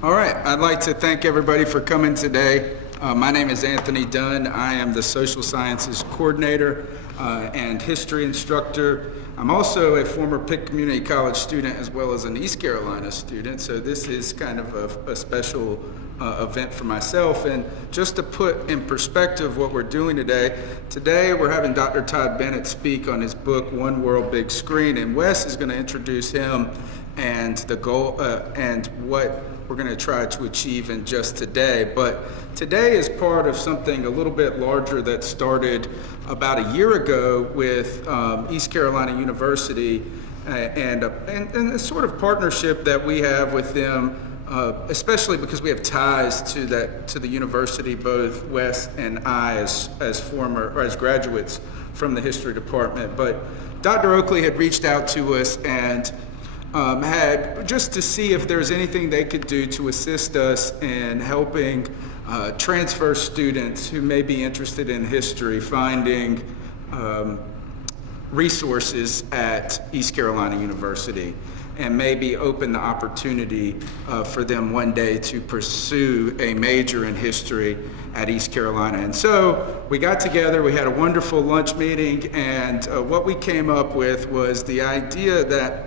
All right, I'd like to thank everybody for coming today. My name is Anthony Dunn. I am the Social Sciences Coordinator and History Instructor. I'm also a former Pitt Community College student as well as an East Carolina student, so this is kind of a special event for myself. And just to put in perspective what we're doing today we're having Dr. Todd Bennett speak on his book, One World Big Screen, and Wes is going to introduce him and the goal and what we're going to try to achieve in just today. But today is part of something a little bit larger that started about a year ago with East Carolina University and a sort of partnership that we have with them, especially because we have ties to the university, both Wes and I as former or as graduates from the history department. But Dr. Oakley had reached out to us and had just to see if there's anything they could do to assist us in helping transfer students who may be interested in history finding resources at East Carolina University, and maybe open the opportunity for them one day to pursue a major in history at East Carolina. And so we got together, we had a wonderful lunch meeting, and what we came up with was the idea that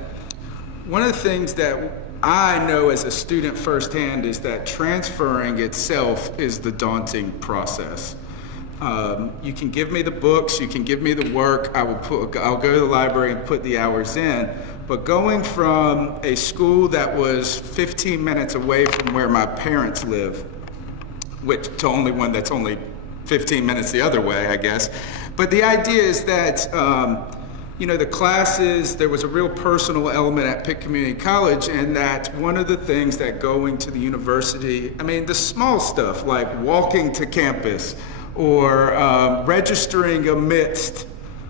one of the things that I know as a student firsthand is that transferring itself is the daunting process. You can give me the books, you can give me the work, I'll go to the library and put the hours in, but going from a school that was 15 minutes away from where my parents live, to only one that's only 15 minutes the other way, I guess. But the idea is that the classes, there was a real personal element at Pitt Community College, and that one of the things that going to the university, the small stuff like walking to campus or registering amidst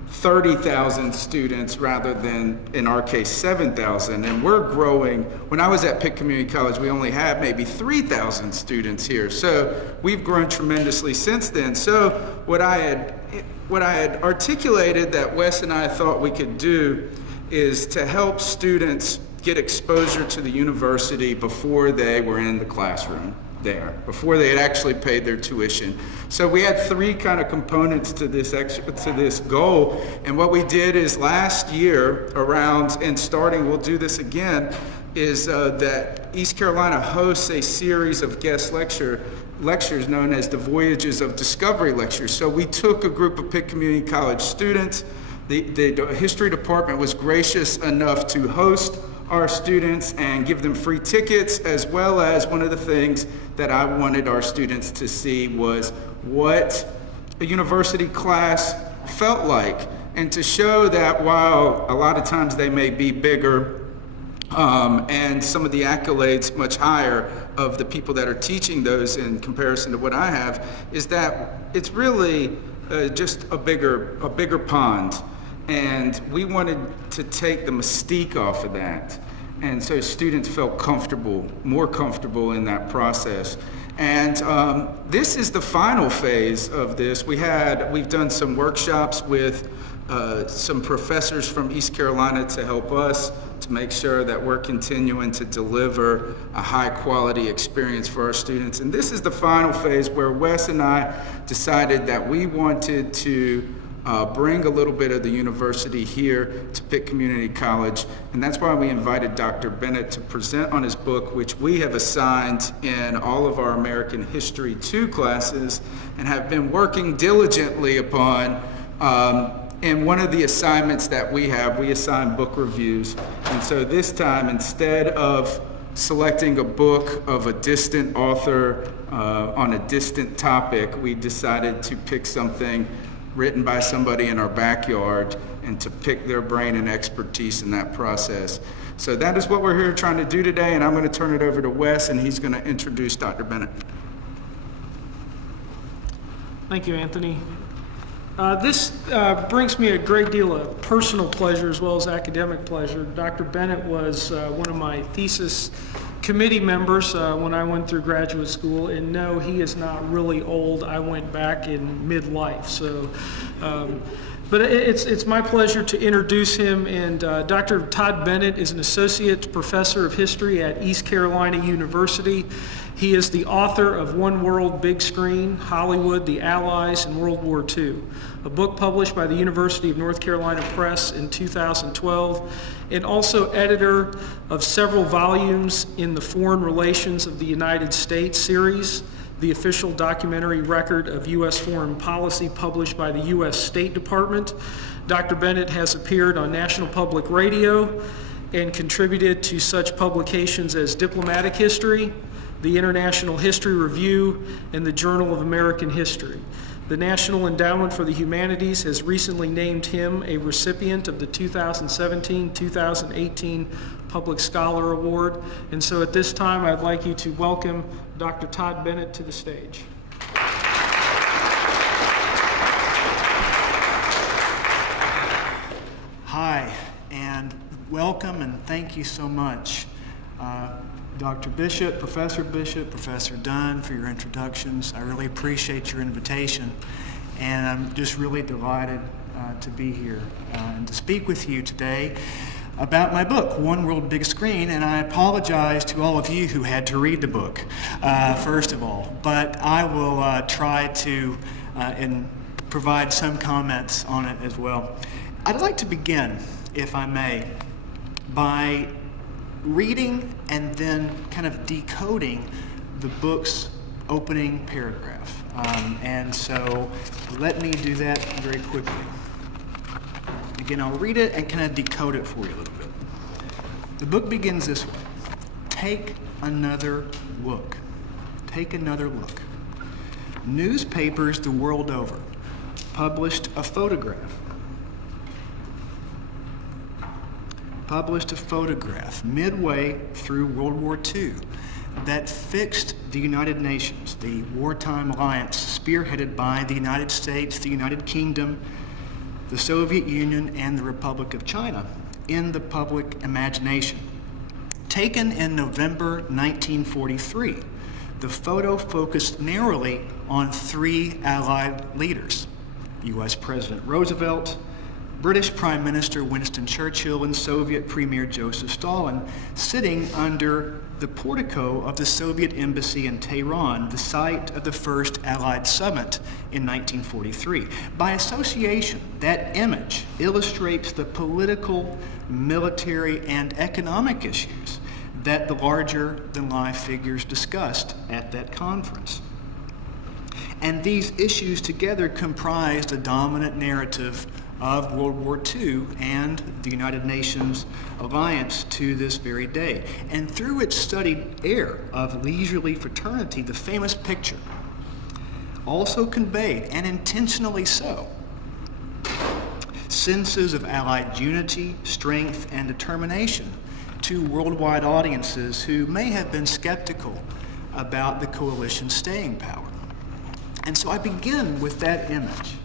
30,000 students rather than, in our case, 7,000. And we're growing. When I was at Pitt Community College, we only had maybe 3,000 students here. So we've grown tremendously since then. So what I had articulated that Wes and I thought we could do is to help students get exposure to the university before they were in the classroom there, before they had actually paid their tuition. So we had three kind of components to this goal. And what we did is last year we'll do this again, is that East Carolina hosts a series of guest lectures known as the Voyages of Discovery lectures. So we took a group of Pitt Community College students. The history department was gracious enough to host our students and give them free tickets, as well as one of the things that I wanted our students to see was what a university class felt like, and to show that while a lot of times they may be bigger and some of the accolades much higher of the people that are teaching those in comparison to what I have, is that it's really just a bigger pond. And we wanted to take the mystique off of that. And so students felt more comfortable in that process. And this is the final phase of this. We've done some workshops with some professors from East Carolina to help us to make sure that we're continuing to deliver a high quality experience for our students. And this is the final phase where Wes and I decided that we wanted to bring a little bit of the university here to Pitt Community College, and that's why we invited Dr. Bennett to present on his book, which we have assigned in all of our American History 2 classes and have been working diligently upon. And one of the assignments that we assign book reviews. And so this time, instead of selecting a book of a distant author on a distant topic, we decided to pick something written by somebody in our backyard and to pick their brain and expertise in that process. So that is what we're here trying to do today, and I'm going to turn it over to Wes, and he's going to introduce Dr. Bennett. Thank you, Anthony. This brings me a great deal of personal pleasure as well as academic pleasure. Dr. Bennett was one of my thesis committee members when I went through graduate school, and no, he is not really old. I went back in midlife. So But it's my pleasure to introduce him, and Dr. Todd Bennett is an associate professor of history at East Carolina University. He is the author of One World Big Screen, Hollywood, the Allies, and World War II, a book published by the University of North Carolina Press in 2012, and also editor of several volumes in the Foreign Relations of the United States series, the official documentary record of U.S. foreign policy published by the U.S. State Department. Dr. Bennett has appeared on National Public Radio and contributed to such publications as Diplomatic History, the International History Review, and the Journal of American History. The National Endowment for the Humanities has recently named him a recipient of the 2017-2018 Public Scholar Award. And so at this time, I'd like you to welcome Dr. Todd Bennett to the stage. Hi, and welcome, and thank you so much, Dr. Bishop, Professor Dunn, for your introductions. I really appreciate your invitation, and I'm just really delighted to be here and to speak with you today about my book, One World Big Screen, and I apologize to all of you who had to read the book, first of all, but I will try to and provide some comments on it as well. I'd like to begin, if I may, by reading and then kind of decoding the book's opening paragraph. And so let me do that very quickly. Again, I'll read it and kind of decode it for you a little bit. The book begins this way. Take another look. Take another look. Newspapers the world over published a photograph midway through World War II that fixed the United Nations, the wartime alliance spearheaded by the United States, the United Kingdom, the Soviet Union, and the Republic of China in the public imagination. Taken in November 1943, the photo focused narrowly on three Allied leaders: U.S. President Roosevelt, British Prime Minister Winston Churchill, and Soviet Premier Joseph Stalin, sitting under the portico of the Soviet embassy in Tehran, the site of the first Allied summit in 1943. By association, that image illustrates the political, military, and economic issues that the larger-than-life figures discussed at that conference. And these issues together comprise the dominant narrative of World War II and the United Nations alliance to this very day. And through its studied air of leisurely fraternity, the famous picture also conveyed, and intentionally so, senses of Allied unity, strength, and determination to worldwide audiences who may have been skeptical about the coalition's staying power. And so I begin with that image.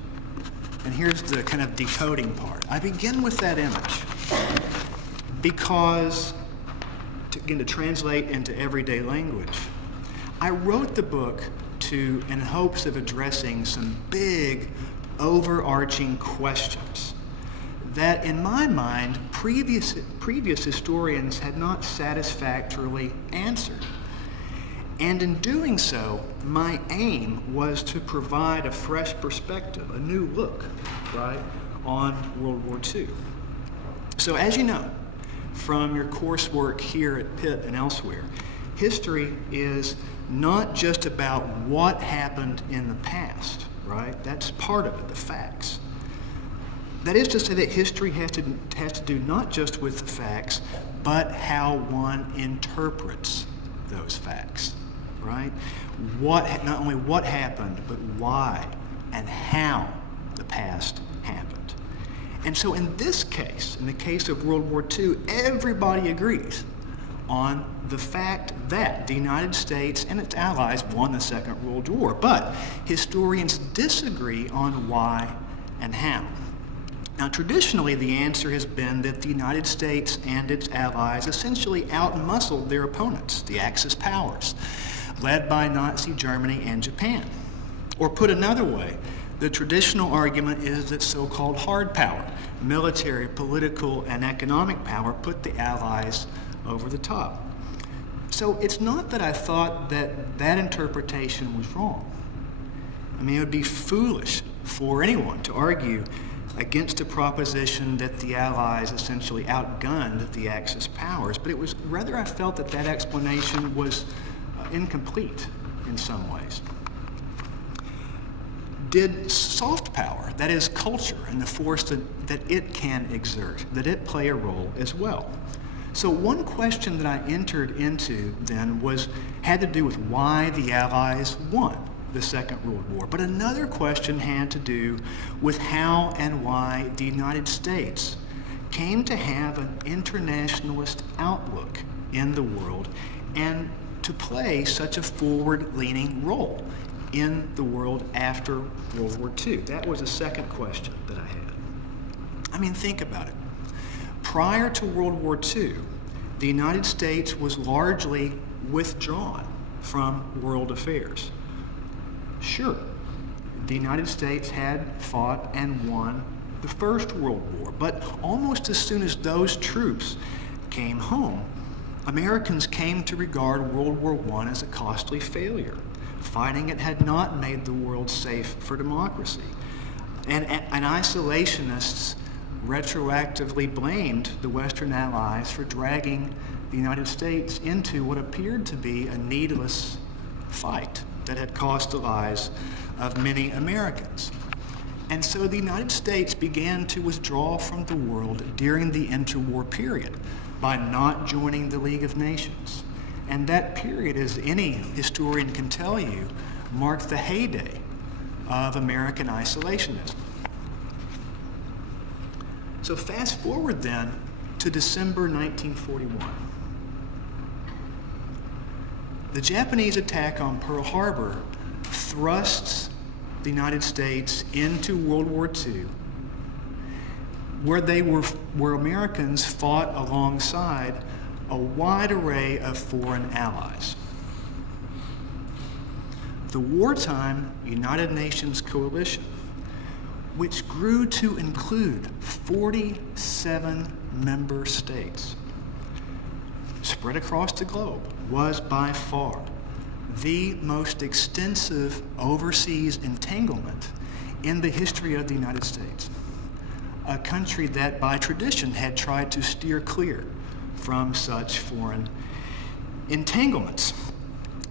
And here's the kind of decoding part. I begin with that image because, to translate into everyday language, I wrote the book in hopes of addressing some big, overarching questions that, in my mind, previous historians had not satisfactorily answered. And in doing so, my aim was to provide a fresh perspective, a new look, right, on World War II. So as you know, from your coursework here at Pitt and elsewhere, history is not just about what happened in the past, right? That's part of it, the facts. That is to say that history has to do not just with the facts, but how one interprets those facts. Right? Not only what happened, but why and how the past happened. And so in this case, in the case of World War II, everybody agrees on the fact that the United States and its allies won the Second World War. But historians disagree on why and how. Now, traditionally, the answer has been that the United States and its allies essentially outmuscled their opponents, the Axis powers, led by Nazi Germany and Japan. Or put another way, The traditional argument is that so-called hard power, military, political, and economic power, put the Allies over the top. So it's not that I thought that that interpretation was wrong. I mean, it would be foolish for anyone to argue against a proposition that the Allies essentially outgunned the Axis powers, but it was rather I felt that that explanation was incomplete in some ways. Did soft power, that is culture and the force that it can exert, did it play a role as well? So one question that I entered into then had to do with why the Allies won the Second World War. But another question had to do with how and why the United States came to have an internationalist outlook in the world and to play such a forward-leaning role in the world after World War II. That was a second question that I had. I mean, think about it. Prior to World War II, the United States was largely withdrawn from world affairs. Sure, the United States had fought and won the First World War, but almost as soon as those troops came home, Americans came to regard World War I as a costly failure. Fighting it had not made the world safe for democracy. And isolationists retroactively blamed the Western Allies for dragging the United States into what appeared to be a needless fight that had cost the lives of many Americans. And so the United States began to withdraw from the world during the interwar period by not joining the League of Nations. And that period, as any historian can tell you, marked the heyday of American isolationism. So fast forward then to December 1941. The Japanese attack on Pearl Harbor thrusts the United States into World War II, where Americans fought alongside a wide array of foreign allies. The wartime United Nations coalition, which grew to include 47 member states, spread across the globe, was by far the most extensive overseas entanglement in the history of the United States, a country that by tradition had tried to steer clear from such foreign entanglements.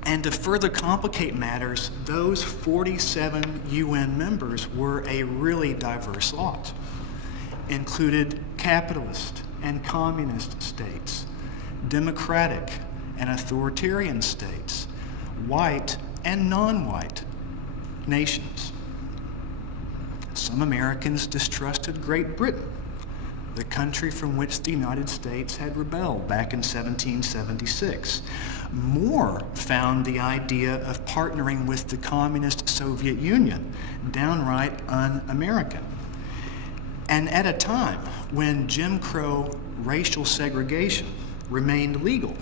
And to further complicate matters, those 47 UN members were a really diverse lot. Included capitalist and communist states, democratic and authoritarian states, white and non-white nations. Some Americans distrusted Great Britain, the country from which the United States had rebelled back in 1776. More found the idea of partnering with the communist Soviet Union downright un-American. And at a time when Jim Crow racial segregation remained legal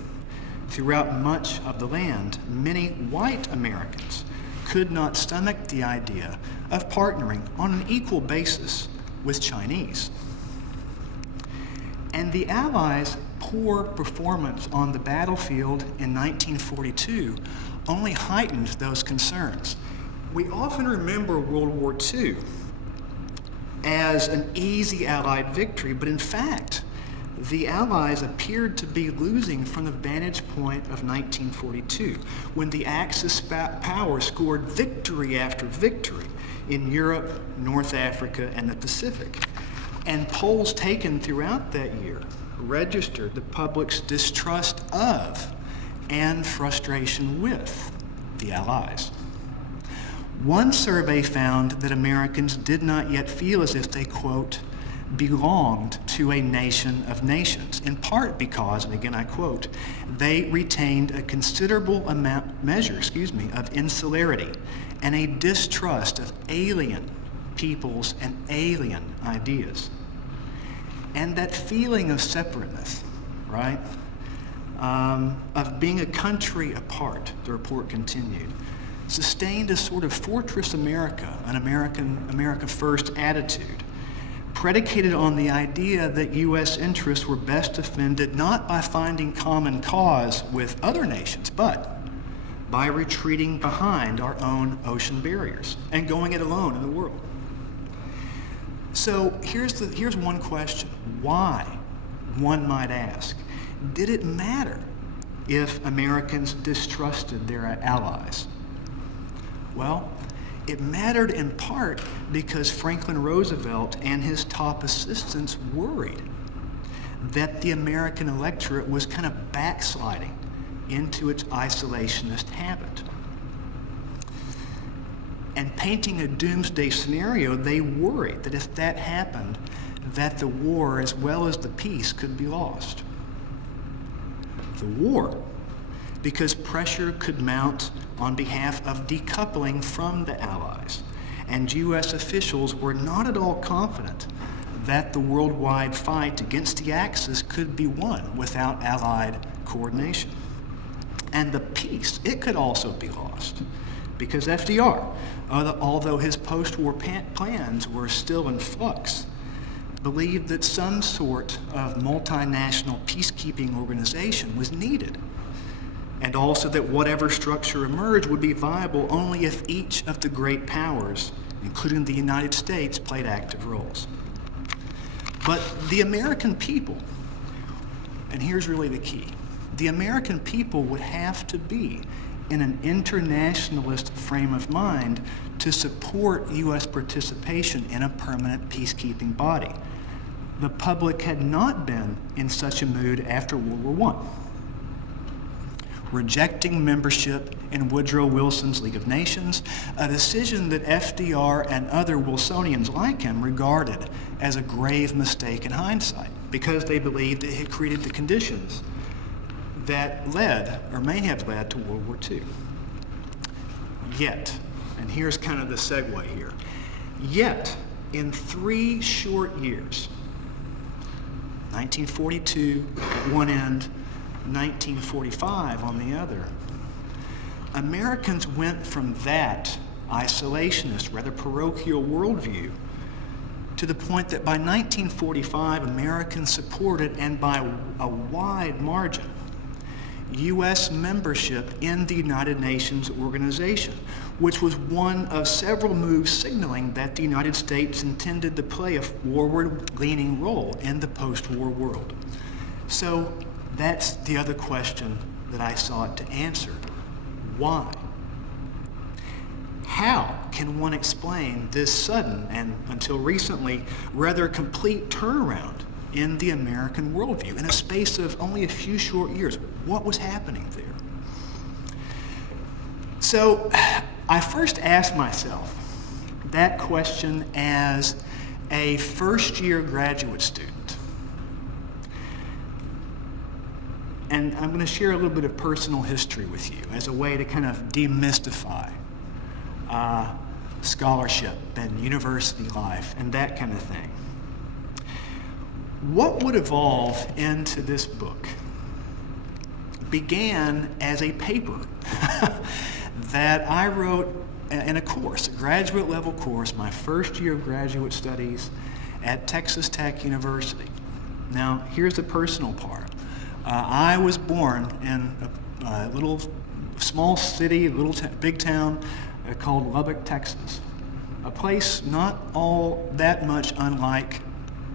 throughout much of the land, many white Americans could not stomach the idea of partnering on an equal basis with Chinese. And the Allies' poor performance on the battlefield in 1942 only heightened those concerns. We often remember World War II as an easy Allied victory, but in fact, the Allies appeared to be losing from the vantage point of 1942, when the Axis power scored victory after victory in Europe, North Africa, and the Pacific. And polls taken throughout that year registered the public's distrust of and frustration with the Allies. One survey found that Americans did not yet feel as if they, quote, belonged to a nation of nations, in part because, and again I quote, they retained a considerable measure of insularity and a distrust of alien peoples and alien ideas. And that feeling of separateness, right, of being a country apart, the report continued, sustained a sort of fortress America, an America First attitude, predicated on the idea that U.S. interests were best defended not by finding common cause with other nations, but by retreating behind our own ocean barriers and going it alone in the world. So here's one question. Why, one might ask, did it matter if Americans distrusted their allies? Well, it mattered in part because Franklin Roosevelt and his top assistants worried that the American electorate was kind of backsliding into its isolationist habit. And painting a doomsday scenario, they worried that if that happened, that the war as well as the peace could be lost. The war, because pressure could mount on behalf of decoupling from the Allies, and U.S. officials were not at all confident that the worldwide fight against the Axis could be won without Allied coordination. And the peace, it could also be lost, because FDR, although his post-war plans were still in flux, believed that some sort of multinational peacekeeping organization was needed, and also that whatever structure emerged would be viable only if each of the great powers, including the United States, played active roles. But the American people, and here's really the key, the American people would have to be in an internationalist frame of mind to support U.S. participation in a permanent peacekeeping body. The public had not been in such a mood after World War I. Rejecting membership in Woodrow Wilson's League of Nations, a decision that FDR and other Wilsonians like him regarded as a grave mistake in hindsight, because they believed it had created the conditions that led, or may have led, to World War II. Yet, and here's kind of the segue here, yet, in 3 short years, 1942 at one end, 1945 on the other, Americans went from that isolationist, rather parochial worldview to the point that by 1945, Americans supported, and by a wide margin, U.S. membership in the United Nations organization, which was one of several moves signaling that the United States intended to play a forward-leaning role in the post-war world. So that's the other question that I sought to answer. Why? How can one explain this sudden and, until recently, rather complete turnaround in the American worldview in a space of only a few short years? What was happening there? So I first asked myself that question as a first-year graduate student. And I'm going to share a little bit of personal history with you as a way to kind of demystify scholarship and university life and that kind of thing. What would evolve into this book began as a paper that I wrote in a course, a graduate level course, my first year of graduate studies at Texas Tech University. Now, here's the personal part. I was born in a little small city, big town called Lubbock, Texas, a place not all that much unlike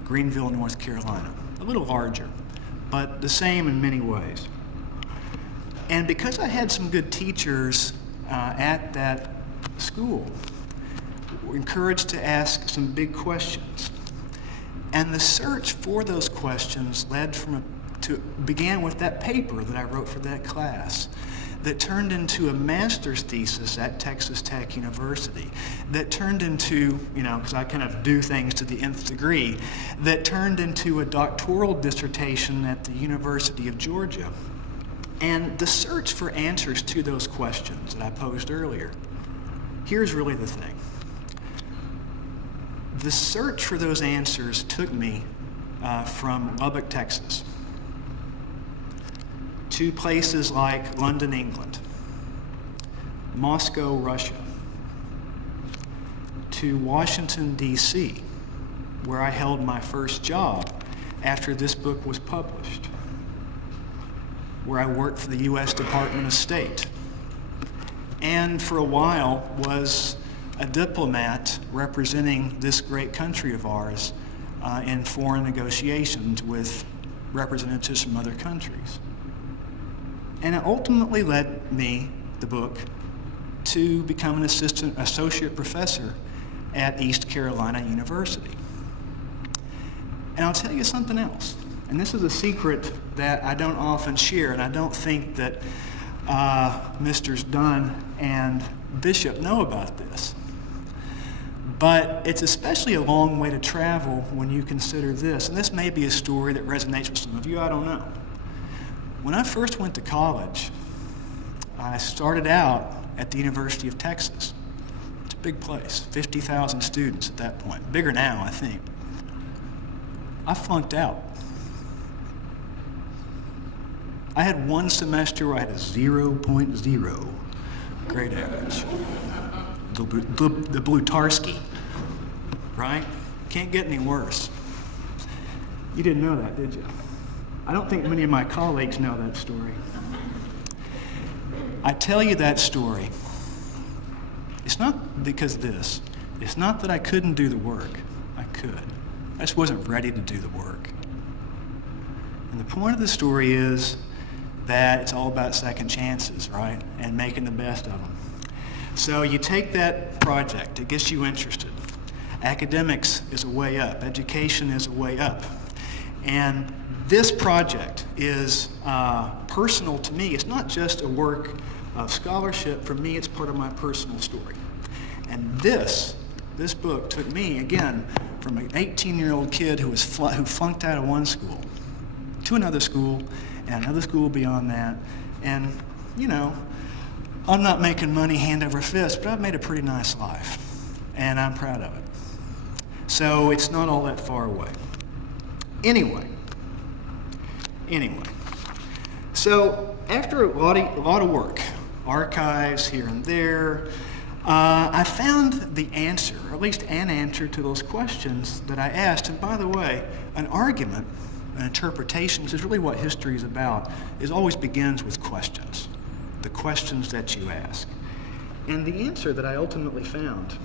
Greenville, North Carolina, a little larger, but the same in many ways. And because I had some good teachers at that school, we were encouraged to ask some big questions. And the search for those questions began with that paper that I wrote for that class, that turned into a master's thesis at Texas Tech University, that turned into, because I kind of do things to the nth degree, that turned into a doctoral dissertation at the University of Georgia. And the search for answers to those questions that I posed earlier, here's really the thing. The search for those answers took me from Lubbock, Texas, to places like London, England, Moscow, Russia, to Washington, D.C., where I held my first job after this book was published, where I worked for the U.S. Department of State, and for a while was a diplomat representing this great country of ours in foreign negotiations with representatives from other countries. And it ultimately led me, the book, to become an associate professor at East Carolina University. And I'll tell you something else, and this is a secret that I don't often share, and I don't think that Misters Dunn and Bishop know about this. But it's especially a long way to travel when you consider this, and this may be a story that resonates with some of you, I don't know. When I first went to college, I started out at the University of Texas. It's a big place, 50,000 students at that point. Bigger now, I think. I flunked out. I had one semester where I had a 0.0 grade average. The Blutarsky, right? Can't get any worse. You didn't know that, did you? I don't think many of my colleagues know that story. I tell you that story. It's not because of this. It's not that I couldn't do the work. I could. I just wasn't ready to do the work. And the point of the story is that it's all about second chances, right? And making the best of them. So you take that project, it gets you interested. Academics is a way up. Education is a way up. And this project is personal to me. It's not just a work of scholarship. For me, it's part of my personal story. And this book took me, again, from an 18-year-old kid who flunked out of one school to another school and another school beyond that. And, you know, I'm not making money hand over fist, but I've made a pretty nice life, and I'm proud of it. So it's not all that far away. Anyway, so after a lot of work, archives here and there, I found the answer, or at least an answer to those questions that I asked. And by the way, an argument, an interpretation, which is really what history is about, always begins with questions, the questions that you ask. And the answer that I ultimately found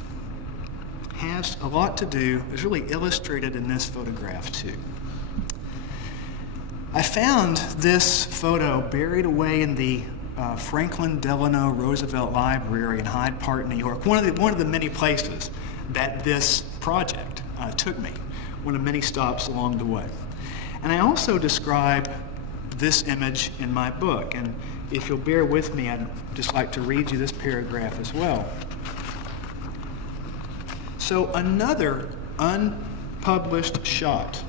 has a lot to do, is really illustrated in this photograph too. I found this photo buried away in the Franklin Delano Roosevelt Library in Hyde Park, New York, one of the many places that this project took me, one of many stops along the way. And I also describe this image in my book, and if you'll bear with me, I'd just like to read you this paragraph as well. So another unpublished shot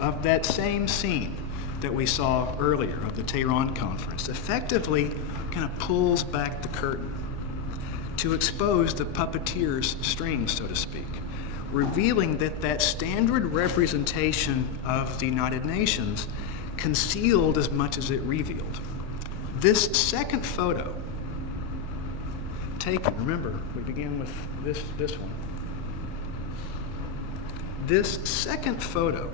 of that same scene that we saw earlier of the Tehran conference effectively kind of pulls back the curtain to expose the puppeteer's strings, so to speak, revealing that standard representation of the United Nations concealed as much as it revealed. This second photo taken, remember, we began with this one. This second photo,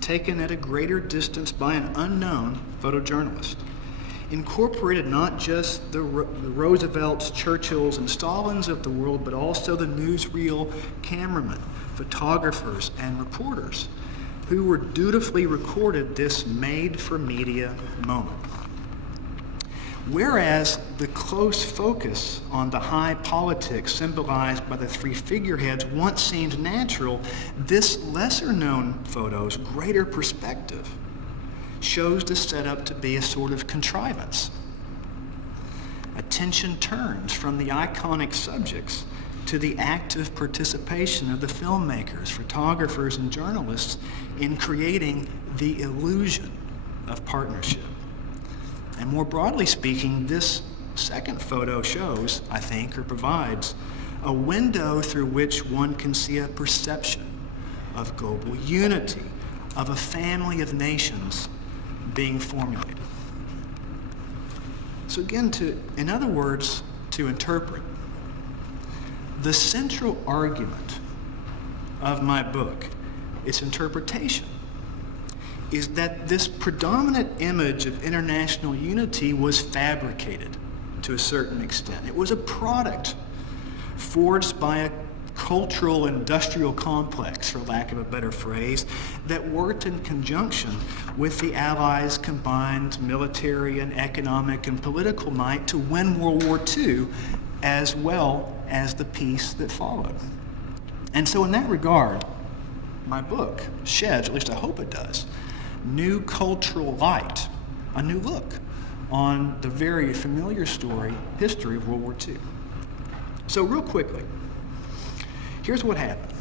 taken at a greater distance by an unknown photojournalist, incorporated not just the Roosevelts, Churchills, and Stalins of the world, but also the newsreel cameramen, photographers, and reporters who were dutifully recorded this made-for-media moment. Whereas the close focus on the high politics symbolized by the three figureheads once seemed natural, this lesser-known photo's greater perspective shows the setup to be a sort of contrivance. Attention turns from the iconic subjects to the active participation of the filmmakers, photographers, and journalists in creating the illusion of partnership. And more broadly speaking, this second photo shows, I think, or provides a window through which one can see a perception of global unity, of a family of nations being formulated. So again, in other words, to to interpret. The central argument of my book, its interpretation, is that this predominant image of international unity was fabricated to a certain extent. It was a product forged by a cultural industrial complex, for lack of a better phrase, that worked in conjunction with the Allies' combined military and economic and political might to win World War II, as well as the peace that followed. And so in that regard, my book sheds, at least I hope it does, new cultural light, a new look on the very familiar history of World War II. So real quickly, here's what happened.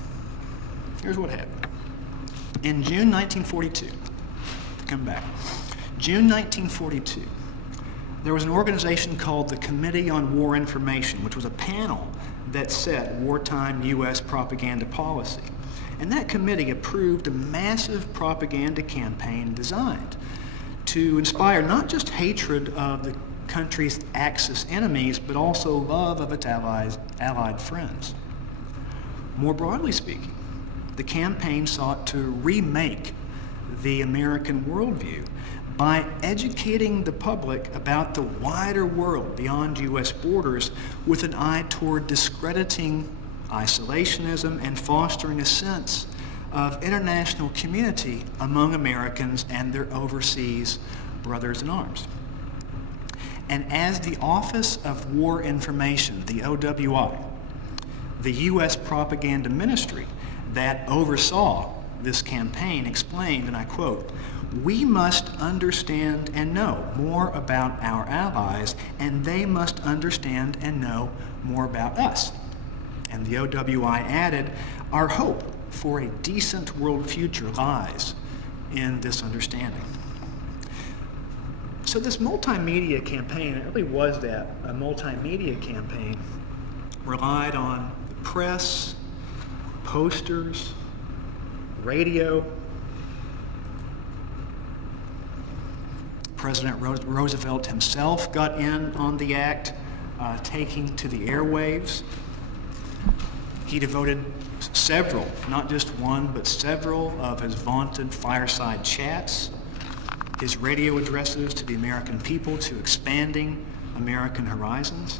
In June 1942, come back, June 1942, there was an organization called the Committee on War Information, which was a panel that set wartime U.S. propaganda policy. And that committee approved a massive propaganda campaign designed to inspire not just hatred of the country's Axis enemies, but also love of its allied friends. More broadly speaking, the campaign sought to remake the American worldview by educating the public about the wider world beyond U.S. borders with an eye toward discrediting isolationism and fostering a sense of international community among Americans and their overseas brothers in arms. And as the Office of War Information, the OWI, the U.S. propaganda ministry that oversaw this campaign explained, and I quote, "We must understand and know more about our allies, and they must understand and know more about us." And the OWI added, "Our hope for a decent world future lies in this understanding." So this multimedia campaign, it really was that, a multimedia campaign, relied on the press, posters, radio. President Roosevelt himself got in on the act, taking to the airwaves. He devoted several, not just one, but several of his vaunted fireside chats, his radio addresses to the American people, to expanding American horizons.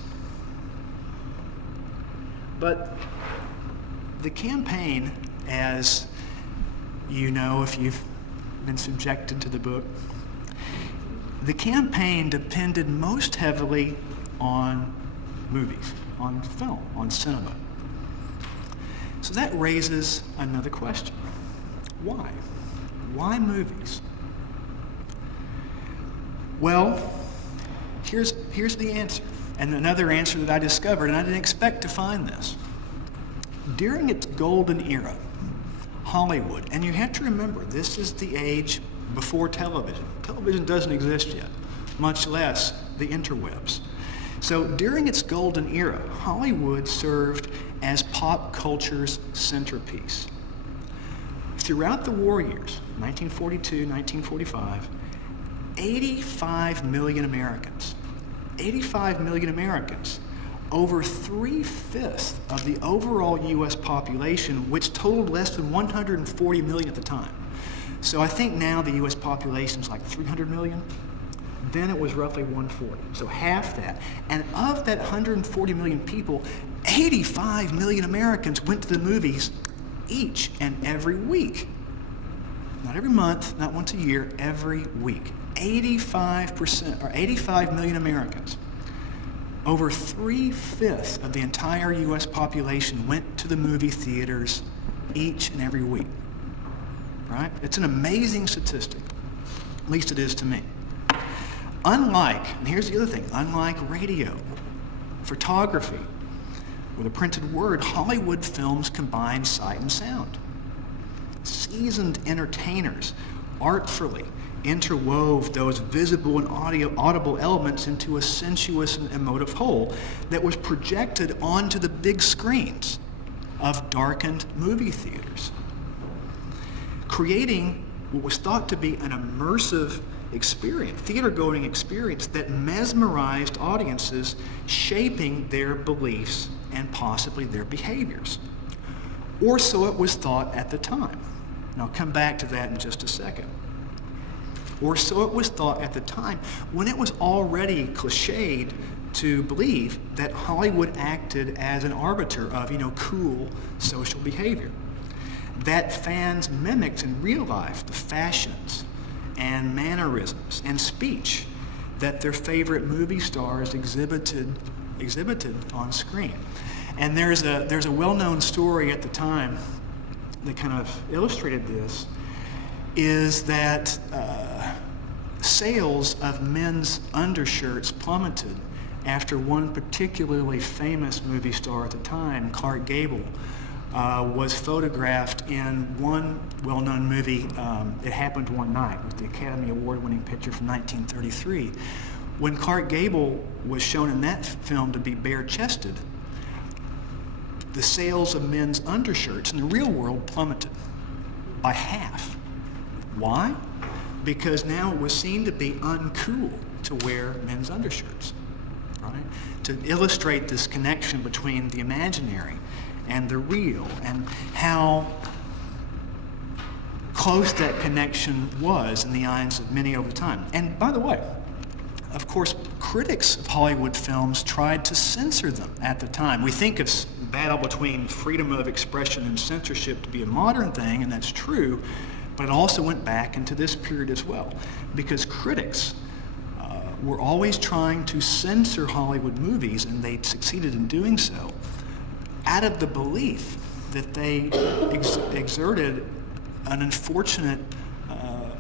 But the campaign, as you know if you've been subjected to the book, the campaign depended most heavily on movies, on film, on cinema. So that raises another question. Why? Why movies? Well, here's the answer, and another answer that I discovered, and I didn't expect to find this. During its golden era, Hollywood, and you have to remember, this is the age before television. Television doesn't exist yet, much less the interwebs. So during its golden era, Hollywood served as pop culture's centerpiece. Throughout the war years, 1942, 1945, 85 million Americans, over 3/5 of the overall U.S. population, which totaled less than 140 million at the time. So I think now the U.S. population is like 300 million. Then it was roughly 140, so half that. And of that 140 million people, 85 million Americans went to the movies each and every week. Not every month, not once a year, every week. 85%, or 85 million Americans. Over 3/5 of the entire U.S. population went to the movie theaters each and every week. Right? It's an amazing statistic. At least it is to me. Unlike, and here's the other thing, unlike radio, photography, or the printed word, Hollywood films combine sight and sound. Seasoned entertainers artfully interwove those visible and audible elements into a sensuous and emotive whole that was projected onto the big screens of darkened movie theaters, creating what was thought to be an immersive experience, theater-going experience that mesmerized audiences, shaping their beliefs and possibly their behaviors. Or so it was thought at the time. And I'll come back to that in just a second. Or so it was thought at the time, when it was already cliched to believe that Hollywood acted as an arbiter of, cool social behavior. That fans mimicked in real life the fashions and mannerisms and speech that their favorite movie stars exhibited on screen. And there's a well-known story at the time that kind of illustrated this, is that sales of men's undershirts plummeted after one particularly famous movie star at the time, Clark Gable, was photographed in one well-known movie, It Happened One Night, with the Academy Award-winning picture from 1933. When Clark Gable was shown in that film to be bare-chested, the sales of men's undershirts in the real world plummeted by half. Why? Because now it was seen to be uncool to wear men's undershirts, right? To illustrate this connection between the imaginary and the real, and how close that connection was in the eyes of many over time. And by the way, of course, critics of Hollywood films tried to censor them at the time. We think of the battle between freedom of expression and censorship to be a modern thing, and that's true, but it also went back into this period as well, because critics were always trying to censor Hollywood movies, and they succeeded in doing so, out of the belief that they exerted an unfortunate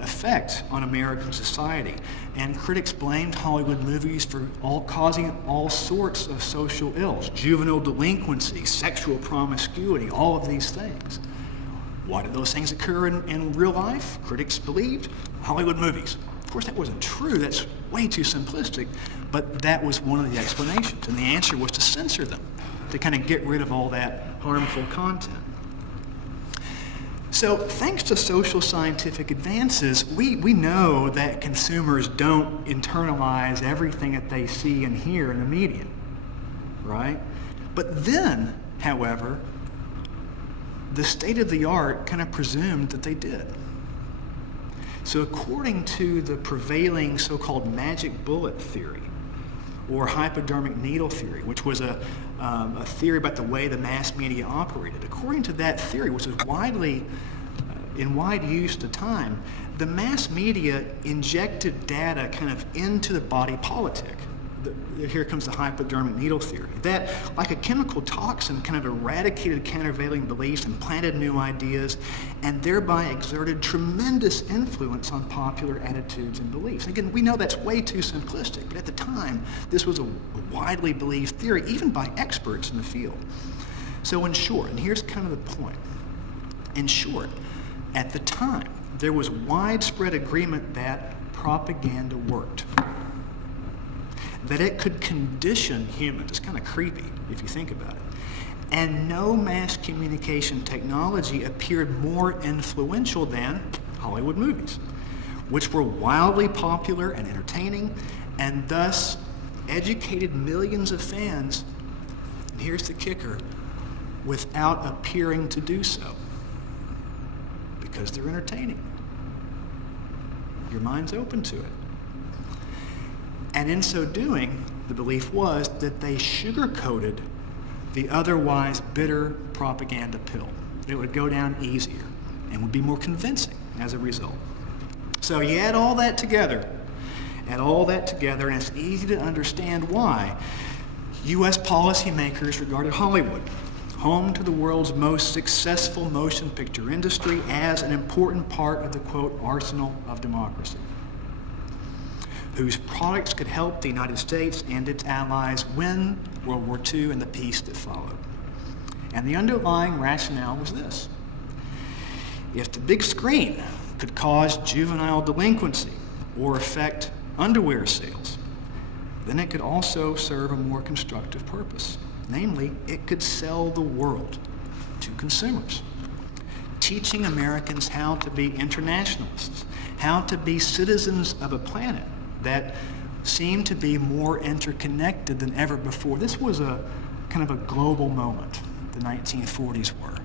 effect on American society. And critics blamed Hollywood movies for causing all sorts of social ills, juvenile delinquency, sexual promiscuity, all of these things. Why did those things occur in real life? Critics believed Hollywood movies. Of course, that wasn't true. That's way too simplistic, but that was one of the explanations. And the answer was to censor them, to kind of get rid of all that harmful content. So thanks to social scientific advances, we know that consumers don't internalize everything that they see and hear in the media, right? But then, however, the state of the art kind of presumed that they did. So according to the prevailing so-called magic bullet theory, or hypodermic needle theory, which was a theory about the way the mass media operated. According to that theory, which was in wide use at the time, the mass media injected data kind of into the body politic. Here comes the hypodermic needle theory. That, like a chemical toxin, kind of eradicated countervailing beliefs and planted new ideas, and thereby exerted tremendous influence on popular attitudes and beliefs. Again, we know that's way too simplistic, but at the time, this was a widely believed theory, even by experts in the field. So in short, and here's kind of the point, in short, at the time, there was widespread agreement that propaganda worked. That it could condition humans. It's kind of creepy if you think about it. And no mass communication technology appeared more influential than Hollywood movies, which were wildly popular and entertaining, and thus educated millions of fans, and here's the kicker, without appearing to do so, because they're entertaining. Your mind's open to it. And in so doing, the belief was that they sugar-coated the otherwise bitter propaganda pill. It would go down easier and would be more convincing as a result. So you add all that together, and it's easy to understand why U.S. policymakers regarded Hollywood, home to the world's most successful motion picture industry, as an important part of the, quote, arsenal of democracy, whose products could help the United States and its allies win World War II and the peace that followed. And the underlying rationale was this: if the big screen could cause juvenile delinquency or affect underwear sales, then it could also serve a more constructive purpose. Namely, it could sell the world to consumers. teaching Americans how to be internationalists, how to be citizens of a planet that seemed to be more interconnected than ever before. This was a kind of a global moment, the 1940s were.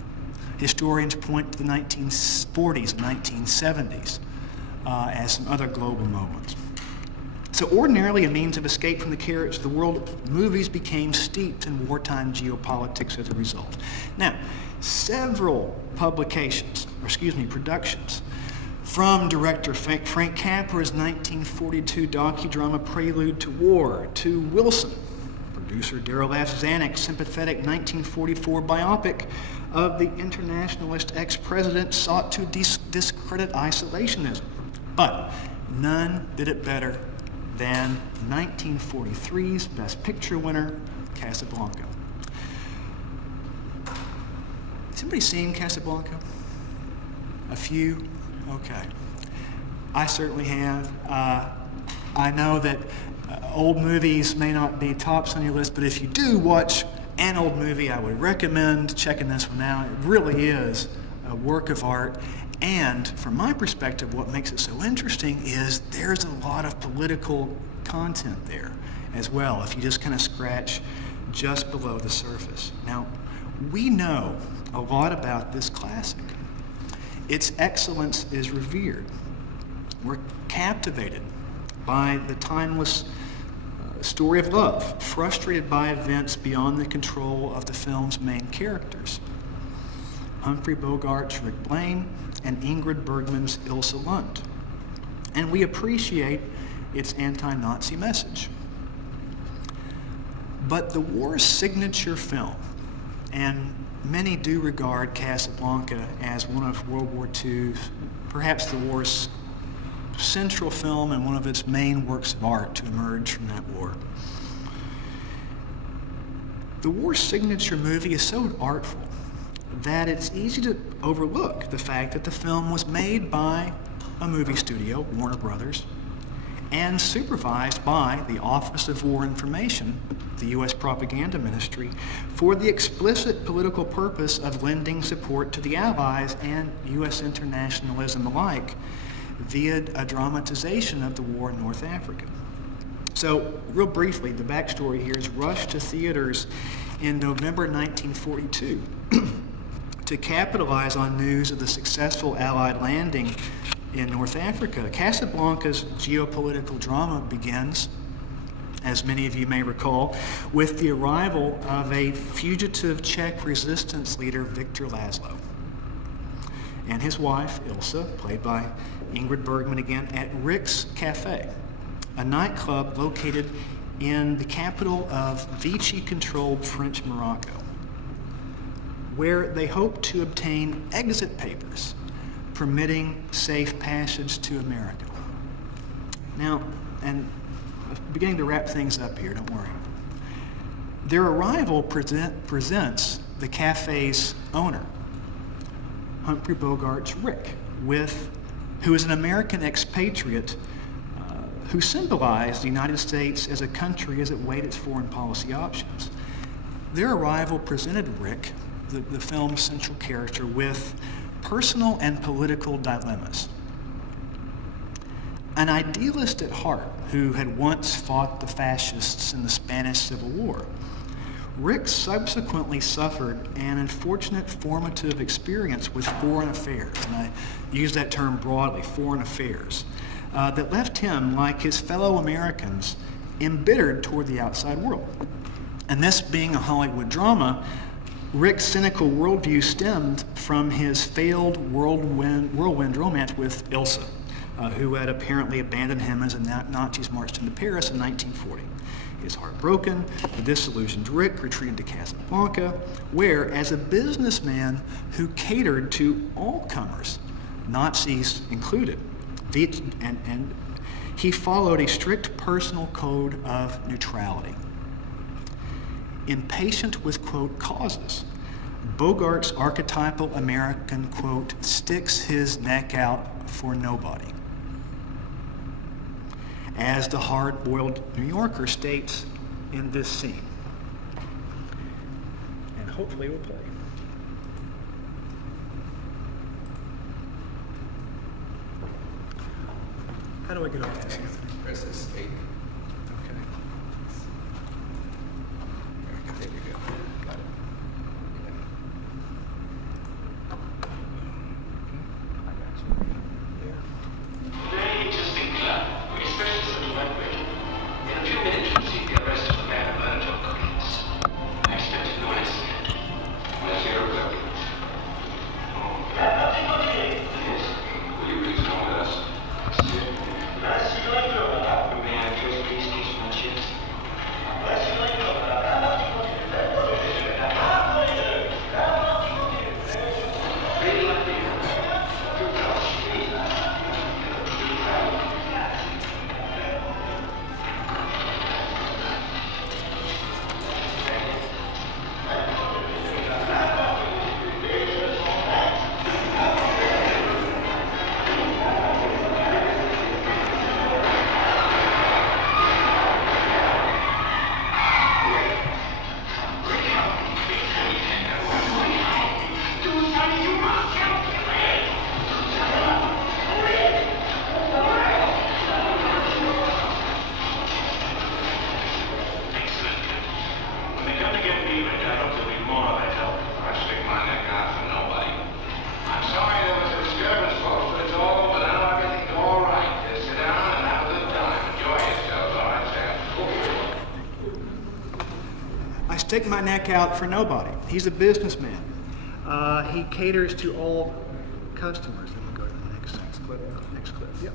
Historians point to the 1940s and 1970s as some other global moments. So ordinarily a means of escape from the carriage of the world, movies became steeped in wartime geopolitics as a result. Now, several productions, from director Frank Capra's 1942 docudrama Prelude to War, to Wilson, producer Darrell F. Zanuck's sympathetic 1944 biopic of the internationalist ex-president sought to discredit isolationism. But none did it better than 1943's Best Picture winner, Casablanca. Has anybody seen Casablanca? A few? Okay. I certainly have. I know that old movies may not be tops on your list, but if you do watch an old movie, I would recommend checking this one out. It really is a work of art. And from my perspective, what makes it so interesting is there's a lot of political content there as well, if you just kind of scratch just below the surface. Now, we know a lot about this classic. Its excellence is revered. We're captivated by the timeless story of love, frustrated by events beyond the control of the film's main characters. Humphrey Bogart's Rick Blaine and Ingrid Bergman's Ilsa Lund. And we appreciate its anti-Nazi message. But the war's signature film, and many do regard Casablanca as one of World War II's, perhaps the war's central film and one of its main works of art to emerge from that war. The war's signature movie is so artful that it's easy to overlook the fact that the film was made by a movie studio, Warner Brothers, and supervised by the Office of War Information, the U.S. Propaganda Ministry, for the explicit political purpose of lending support to the Allies and U.S. internationalism alike via a dramatization of the war in North Africa. So, real briefly, the backstory here is rushed to theaters in November 1942 to capitalize on news of the successful Allied landing in North Africa. Casablanca's geopolitical drama begins, as many of you may recall, with the arrival of a fugitive Czech resistance leader, Viktor Laszlo, and his wife, Ilsa, played by Ingrid Bergman again, at Rick's Cafe, a nightclub located in the capital of Vichy-controlled French Morocco, where they hoped to obtain exit papers permitting safe passage to America. Now, and I'm beginning to wrap things up here, don't worry. Their arrival presents the cafe's owner, Humphrey Bogart's Rick, who is an American expatriate who symbolized the United States as a country as it weighed its foreign policy options. Their arrival presented Rick, the film's central character, with personal and political dilemmas. An idealist at heart who had once fought the fascists in the Spanish Civil War, Rick subsequently suffered an unfortunate formative experience with foreign affairs, and I use that term broadly, foreign affairs, that left him, like his fellow Americans, embittered toward the outside world. And this being a Hollywood drama, Rick's cynical worldview stemmed from his failed whirlwind romance with Ilsa, who had apparently abandoned him as the Nazis marched into Paris in 1940. His heart broken, the disillusioned Rick retreated to Casablanca, where, as a businessman who catered to all comers, Nazis included, and he followed a strict personal code of neutrality. Impatient with, quote, causes, Bogart's archetypal American, quote, sticks his neck out for nobody. As the hard-boiled New Yorker states in this scene. And hopefully it will play. How do I get off this, Anthony? Press escape. Okay. There we go. Got it. Very interesting club, especially for the lightweight. In a few minutes, you'll see the arrest of the man who murdered your colleagues. I expected no accident. Let's hear about it. Yes. Will you please come with us? May I first please kiss my chest? Really like me. When they come to get me, I hope there'll be more of that help. I stick my neck out for nobody. I'm sorry there was a disturbance, folks, but it's all over now. Everything's all right. Just sit down and have a good time. Enjoy yourselves, all right, Sam? I stick my neck out for nobody. He's a businessman. He caters to all customers. Then we'll go to the next clip. Next clip. Yep.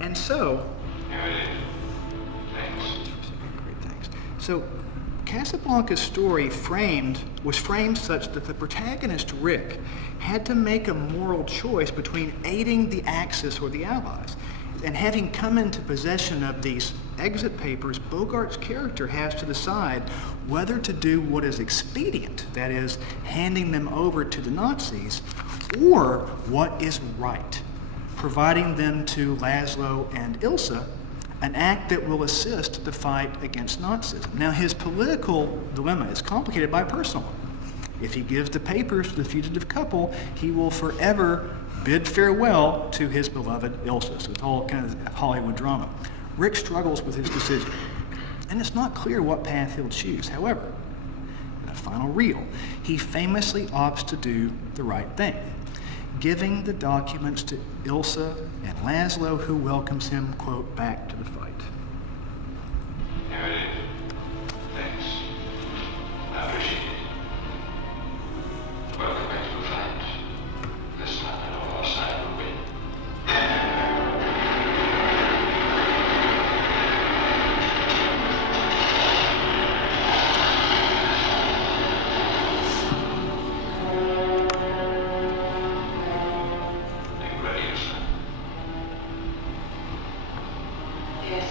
And so, Here it is. Thanks. great, thanks. So, Casablanca's story was framed such that the protagonist, Rick, had to make a moral choice between aiding the Axis or the Allies. And having come into possession of these exit papers, Bogart's character has to decide whether to do what is expedient, that is, handing them over to the Nazis, or what is right, providing them to Laszlo and Ilsa, an act that will assist the fight against Nazism. Now, his political dilemma is complicated by a personal one. If he gives the papers to the fugitive couple, he will forever bid farewell to his beloved Ilsa. So it's all kind of Hollywood drama. Rick struggles with his decision, and it's not clear what path he'll choose. However, in a final reel, he famously opts to do the right thing, giving the documents to Ilsa and Laszlo, who welcomes him, quote, back to the fight. Here it is. Thanks. I appreciate it. Welcome back to the fight. This time I know our side will win. Think ready, Ilsa? Yes,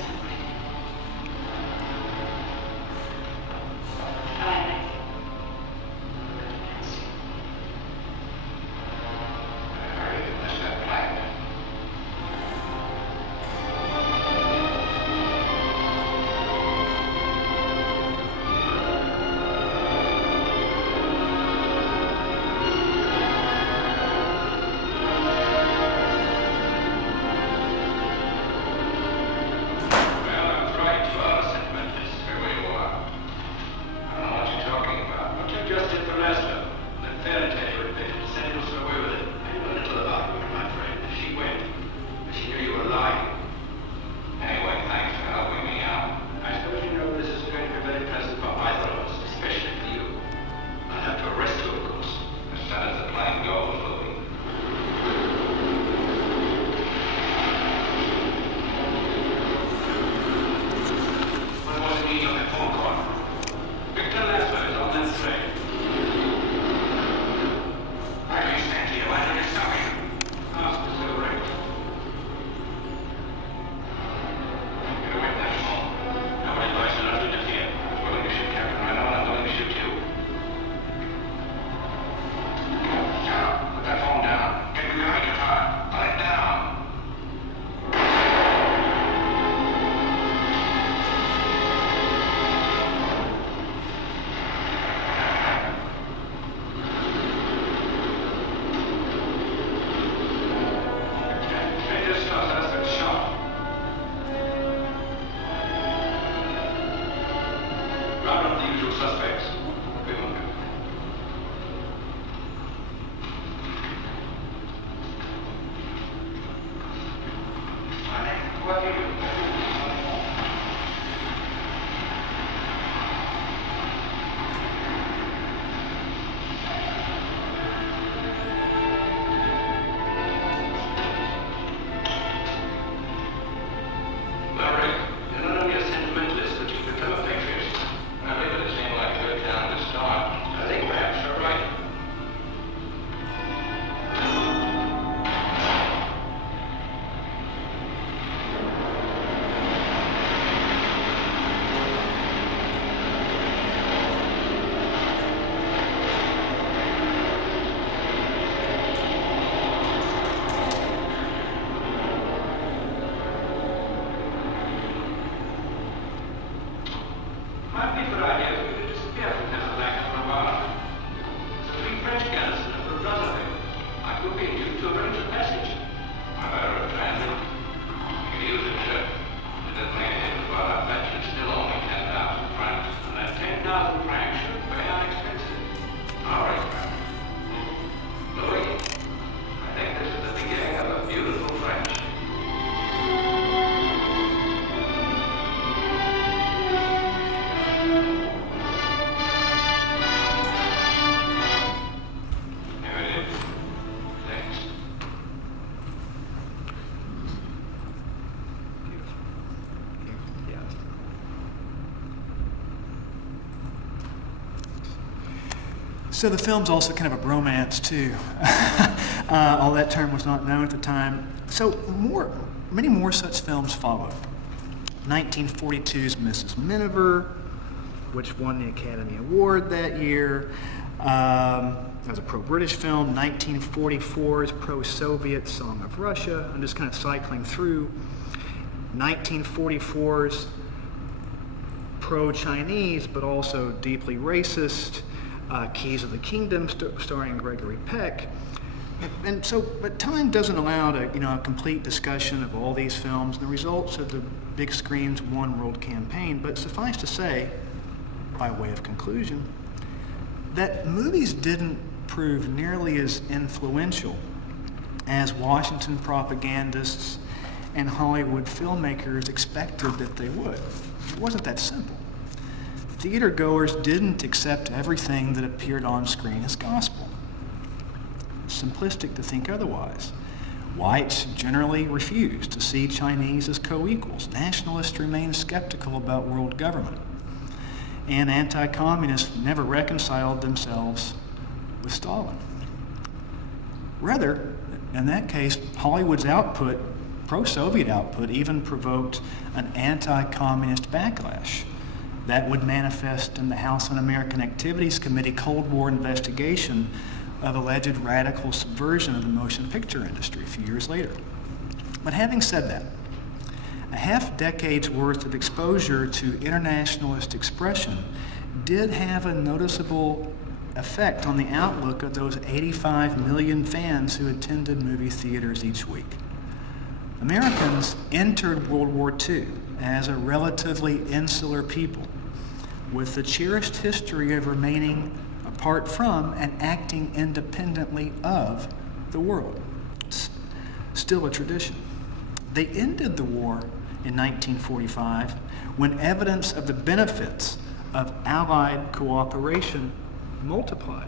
suspects. We will do. What do you do? So the film's also kind of a bromance too. All that term was not known at the time. So many more such films followed. 1942's Mrs. Miniver, which won the Academy Award that year. That was a pro-British film. 1944's pro-Soviet Song of Russia. I'm just kind of cycling through. 1944's pro-Chinese, but also deeply racist, Keys of the Kingdom, starring Gregory Peck. But time doesn't allow a complete discussion of all these films and the results of the big screen's One World campaign. But suffice to say, by way of conclusion, that movies didn't prove nearly as influential as Washington propagandists and Hollywood filmmakers expected that they would. It wasn't that simple. Theater goers didn't accept everything that appeared on screen as gospel. It's simplistic to think otherwise. Whites generally refused to see Chinese as co-equals. Nationalists remained skeptical about world government. And anti-communists never reconciled themselves with Stalin. Rather, in that case, Hollywood's output, pro-Soviet output, even provoked an anti-communist backlash that would manifest in the House Un-American Activities Committee Cold War investigation of alleged radical subversion of the motion picture industry a few years later. But having said that, a half-decade's worth of exposure to internationalist expression did have a noticeable effect on the outlook of those 85 million fans who attended movie theaters each week. Americans entered World War II as a relatively insular people with the cherished history of remaining apart from and acting independently of the world. Still a tradition. They ended the war in 1945 when evidence of the benefits of Allied cooperation multiplied.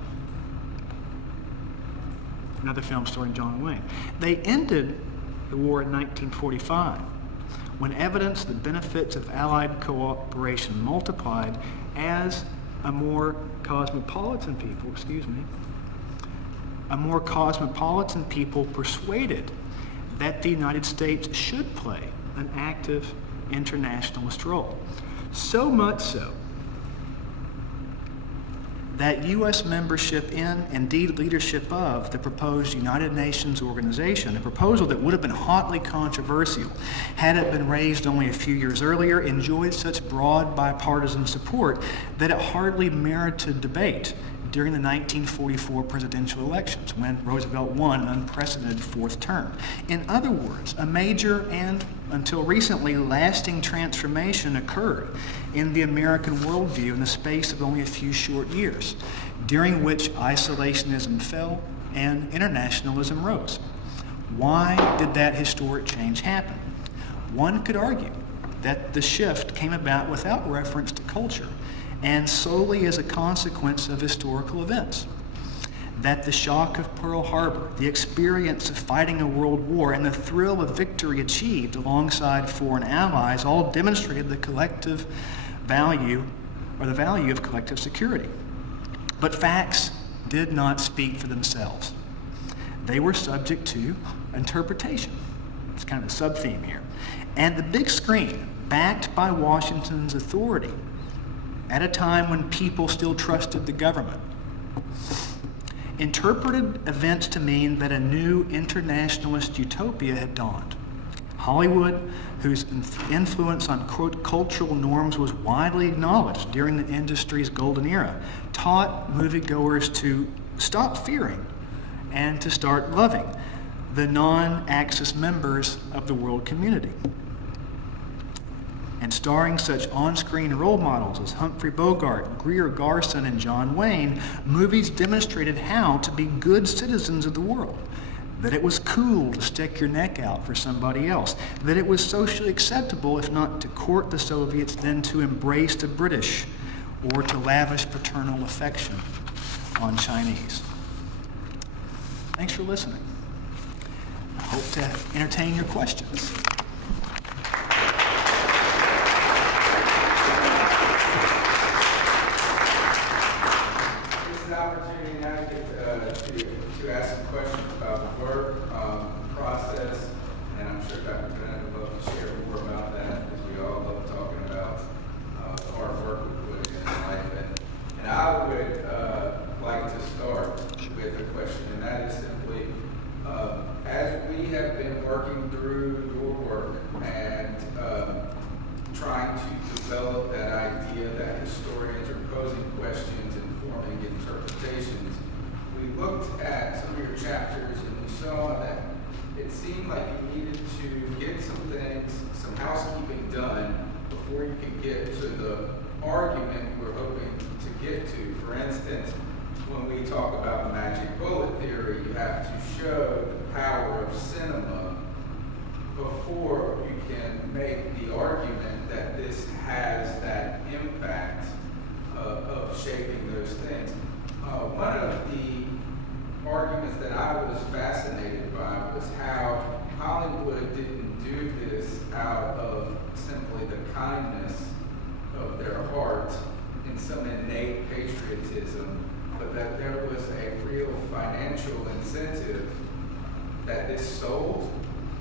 Another film starring John Wayne. They ended the war in 1945 when evidence of the benefits of Allied cooperation multiplied as a more cosmopolitan people persuaded that the United States should play an active internationalist role. So much so that U.S. membership in, indeed leadership of, the proposed United Nations organization, a proposal that would have been hotly controversial had it been raised only a few years earlier, enjoyed such broad bipartisan support that it hardly merited debate, during the 1944 presidential elections when Roosevelt won an unprecedented fourth term. In other words, a major and, until recently, lasting transformation occurred in the American worldview in the space of only a few short years, during which isolationism fell and internationalism rose. Why did that historic change happen? One could argue that the shift came about without reference to culture and solely as a consequence of historical events. That the shock of Pearl Harbor, the experience of fighting a world war, and the thrill of victory achieved alongside foreign allies all demonstrated the collective value, or the value of collective security. But facts did not speak for themselves. They were subject to interpretation. It's kind of a sub-theme here. And the big screen, backed by Washington's authority, at a time when people still trusted the government, interpreted events to mean that a new internationalist utopia had dawned. Hollywood, whose influence on, quote, cultural norms was widely acknowledged during the industry's golden era, taught moviegoers to stop fearing and to start loving the non-Axis members of the world community. And starring such on-screen role models as Humphrey Bogart, Greer Garson, and John Wayne, movies demonstrated how to be good citizens of the world, that it was cool to stick your neck out for somebody else, that it was socially acceptable, if not to court the Soviets, then to embrace the British, or to lavish paternal affection on Chinese. Thanks for listening. I hope to entertain your questions. Opportunity now to get to ask some questions about the work, process, and I'm sure Dr. Bennett would love to share more about that because we all love talking about the hard work we put in life. And I would like to start with a question, and that is simply, as we have been working through your work and trying to develop that idea that historians are posing questions and forming interpretations, we looked at some of your chapters and we saw that it seemed like you needed to get some things, some housekeeping done before you could get to the argument we're hoping to get to. For instance, when we talk about the magic bullet theory, you have to show the power of cinema before you can make the argument that this has that impact of shaping those things. One of the arguments that I was fascinated by was how Hollywood didn't do this out of simply the kindness of their heart and some innate patriotism, but that there was a real financial incentive that this sold.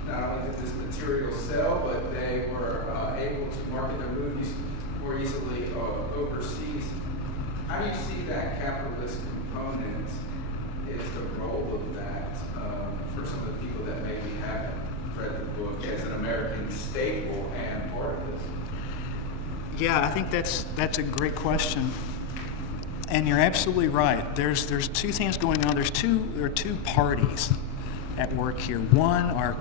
Not only did this material sell, but they were able to market their movies more easily overseas. How do you see that capitalist component is the role of that for some of the people that maybe haven't read the book as an American staple and part of this? Yeah, I think that's a great question, and you're absolutely right. There's two things going on. There are two parties at work here. One are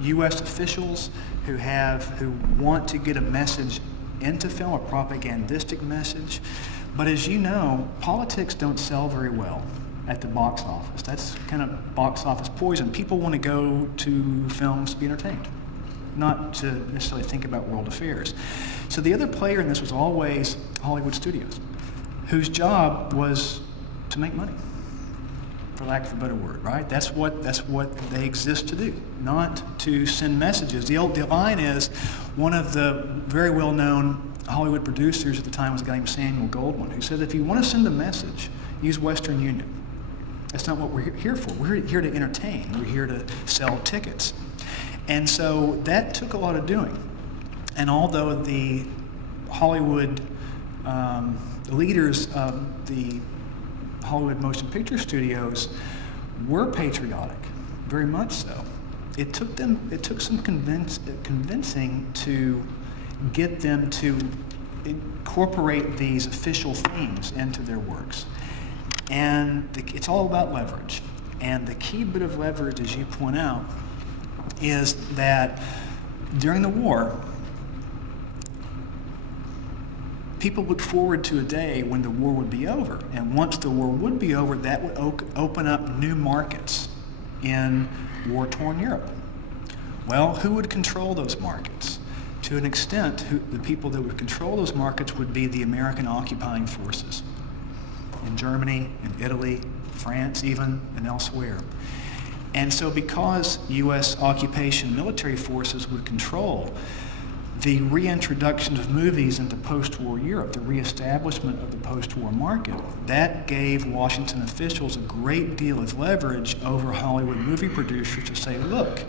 U.S. officials who want to get a message into film, a propagandistic message. But as you know, politics don't sell very well at the box office. That's kind of box office poison. People want to go to films to be entertained, not to necessarily think about world affairs. So the other player in this was always Hollywood studios, whose job was to make money, for lack of a better word, right? That's what they exist to do, not to send messages. The line is, one of the very well-known Hollywood producers at the time was a guy named Samuel Goldwyn, who said, if you want to send a message, use Western Union. That's not what we're here for. We're here to entertain. We're here to sell tickets. And so that took a lot of doing. And although the Hollywood leaders of the Hollywood motion picture studios were patriotic, very much so, it took some convincing to get them to incorporate these official themes into their works. And it's all about leverage. And the key bit of leverage, as you point out, is that during the war, people looked forward to a day when the war would be over. And once the war would be over, that would open up new markets in war-torn Europe. Well, who would control those markets? To an extent, the people that would control those markets would be the American occupying forces in Germany, in Italy, France even, and elsewhere. And so because U.S. occupation military forces would control the reintroduction of movies into post-war Europe, the reestablishment of the post-war market, that gave Washington officials a great deal of leverage over Hollywood movie producers to say, look,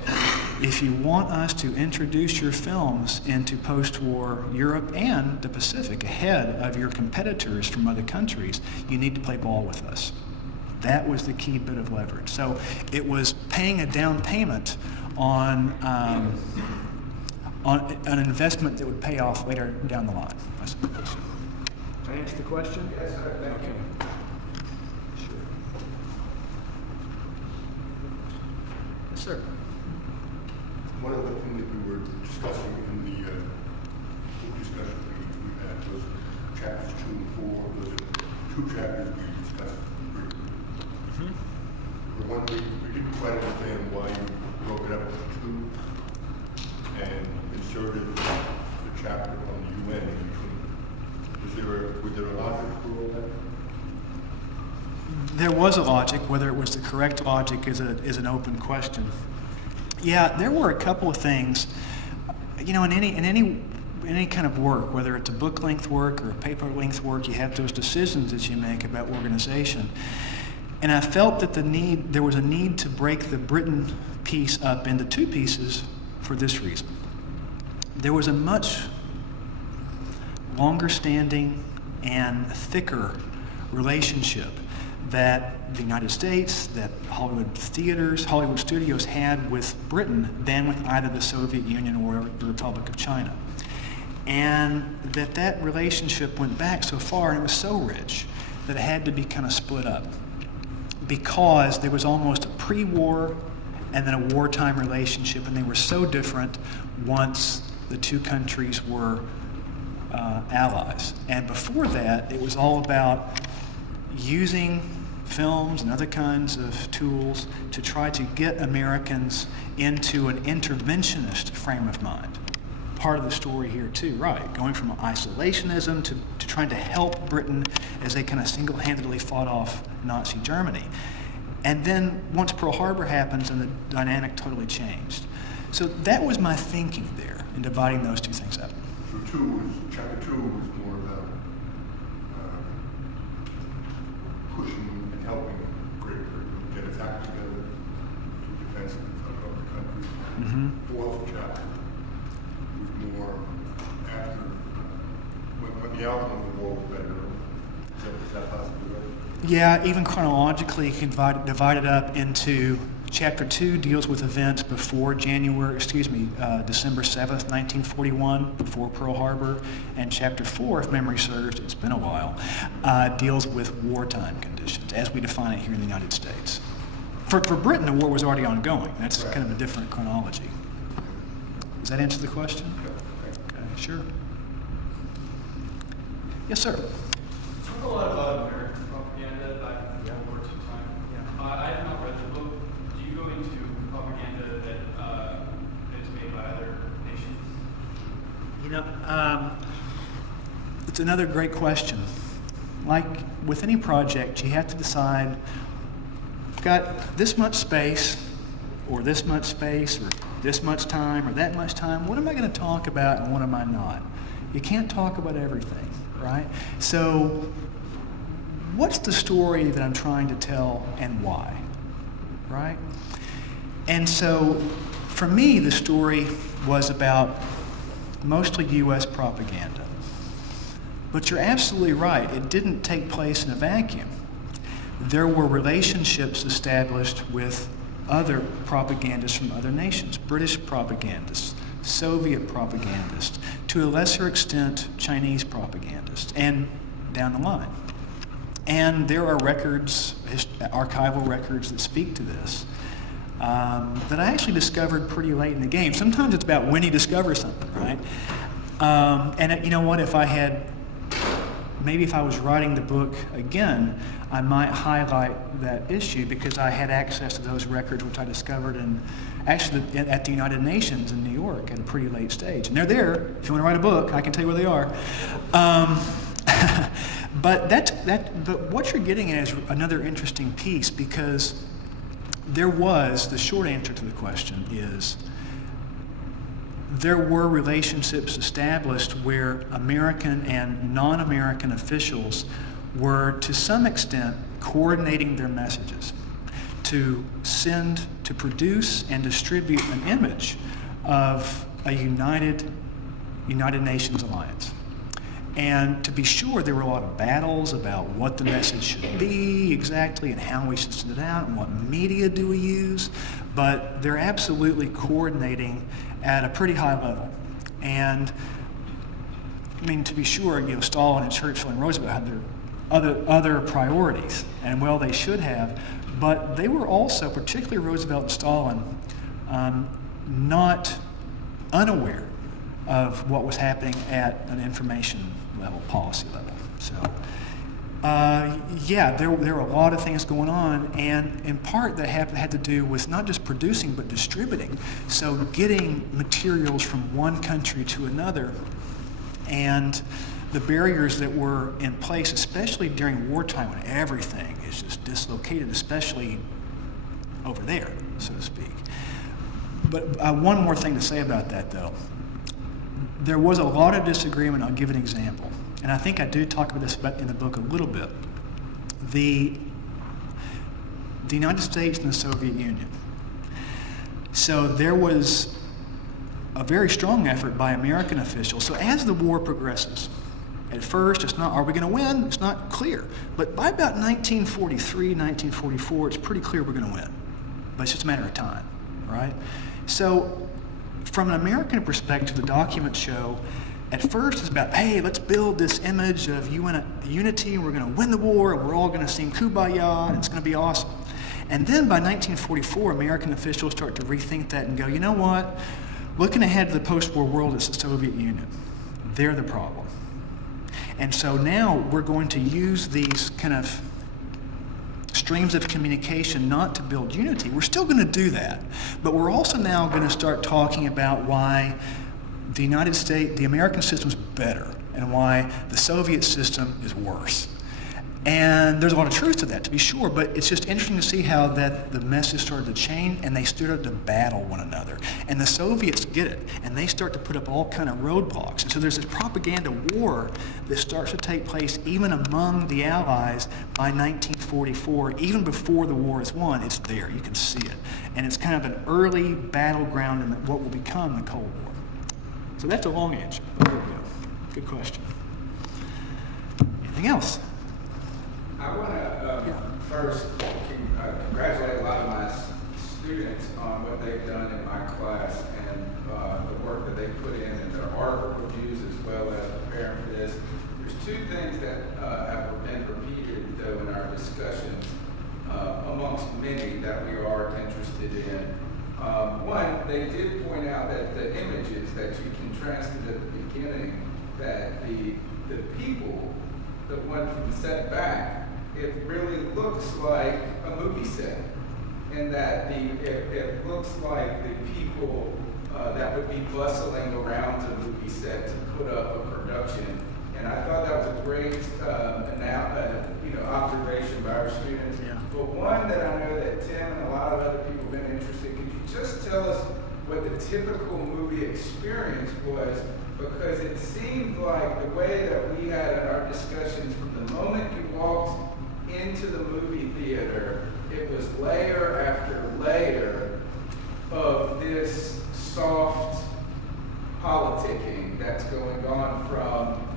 if you want us to introduce your films into post-war Europe and the Pacific ahead of your competitors from other countries, you need to play ball with us. That was the key bit of leverage. So it was paying a down payment on an investment that would pay off later down the line, I suppose. Did I answer the question? Yes, sir. Thank you. Sure. Yes, sir. One of the things that we were discussing in the book discussion we had was chapters 2 and 4. Those are 2 chapters we discussed briefly. The one we didn't quite understand why you broke it up into 2 and inserted the chapter on the UN in between. Was there a logic for all that? There was a logic. Whether it was the correct logic is an open question. Yeah, there were a couple of things. You know, in any kind of work, whether it's a book-length work or a paper-length work, you have those decisions that you make about organization. And I felt that there was a need to break the Britain piece up into 2 pieces for this reason. There was a much longer standing and thicker relationship that the United States, that Hollywood studios had with Britain than with either the Soviet Union or the Republic of China. And that relationship went back so far and it was so rich that it had to be kind of split up because there was almost a pre-war and then a wartime relationship, and they were so different once the 2 countries were allies. And before that, it was all about using films and other kinds of tools to try to get Americans into an interventionist frame of mind. Part of the story here too, right? Going from isolationism to trying to help Britain as they kind of single-handedly fought off Nazi Germany. And then once Pearl Harbor happens, and the dynamic totally changed. So that was my thinking there in dividing those 2 things up. So chapter 2 was more about pushing and helping Great Britain get its act together to defense of the country. Mm-hmm. 4th chapter was more after when the outcome of the war was better. Is that possible? Yeah, even chronologically, you can divide it up into chapter 2 deals with events before December 7th, 1941, before Pearl Harbor, and chapter 4, if memory serves, it's been a while, deals with wartime conditions as we define it here in the United States. For Britain, the war was already ongoing. That's kind of a different chronology. Does that answer the question? Okay, sure. Yes, sir. Talk a lot about American propaganda back in World War II time. Yeah. I have not read the book. Do you go into propaganda that is made by other nations? You know, it's another great question. Like with any project, you have to decide, I've got this much space, or this much space, or this much time, or that much time. What am I going to talk about and what am I not? You can't talk about everything, right? So what's the story that I'm trying to tell and why, right? And so for me, the story was about mostly U.S. propaganda. But you're absolutely right, it didn't take place in a vacuum. There were relationships established with other propagandists from other nations, British propagandists, Soviet propagandists, to a lesser extent, Chinese propagandists, and down the line. And there are records, archival records that speak to this, that I actually discovered pretty late in the game. Sometimes it's about when you discover something, right? And you know what, maybe if I was writing the book again, I might highlight that issue because I had access to those records, which I discovered at the United Nations in New York at a pretty late stage. And they're there. If you want to write a book, I can tell you where they are. But what you're getting at is another interesting piece, because the short answer to the question is, there were relationships established where American and non-American officials were, to some extent, coordinating their messages to produce and distribute an image of a United Nations alliance. And to be sure, there were a lot of battles about what the message should be exactly and how we should send it out and what media do we use, but they're absolutely coordinating at a pretty high level. And I mean, to be sure, Stalin and Churchill and Roosevelt had their other priorities, and well, they should have, but they were also, particularly Roosevelt and Stalin, not unaware of what was happening at an information level, policy level. So, there were a lot of things going on, and in part that had to do with not just producing but distributing. So getting materials from one country to another, and the barriers that were in place, especially during wartime when everything is just dislocated, especially over there, so to speak. But one more thing to say about that, though. There was a lot of disagreement. I'll give an example. And I think I do talk about this in the book a little bit. The United States and the Soviet Union. So there was a very strong effort by American officials. So as the war progresses, at first it's not, are we going to win? It's not clear. But by about 1943, 1944, it's pretty clear we're going to win. But it's just a matter of time, right? So from an American perspective, the documents show, at first it's about, hey, let's build this image of unity, and we're going to win the war, and we're all going to sing Kumbaya, and it's going to be awesome. And then by 1944, American officials start to rethink that and go, you know what? Looking ahead to the post-war world, it's the Soviet Union. They're the problem. And so now we're going to use these kind of streams of communication not to build unity. We're still going to do that, but we're also now going to start talking about why the American system is better and why the Soviet system is worse. And there's a lot of truth to that, to be sure, but it's just interesting to see how that the message started to change and they started to battle one another. And the Soviets get it, and they start to put up all kind of roadblocks. And so there's this propaganda war that starts to take place even among the Allies by 1944, even before the war is won. It's there, you can see it. And it's kind of an early battleground in what will become the Cold War. So that's a long answer. There we go. Good question. Anything else? I want to first congratulate a lot of my students on what they've done in my class and the work that they put in and their article reviews as well as preparing for this. There's two things that have been repeated, though, in our discussions amongst many that we are interested in. One, they did point out that the images that you contrasted at the beginning, that the people, the one from the set back, it really looks like a movie set, and that it looks like the people that would be bustling around the movie set to put up a production. And I thought that was a great observation by our students. Yeah. But one that I know that Tim and a lot of other people have been interested, could you just tell us what the typical movie experience was? Because it seemed like the way that we had in our discussions, from the moment you walked into the movie theater, it was layer after layer of this soft politicking that's going on, from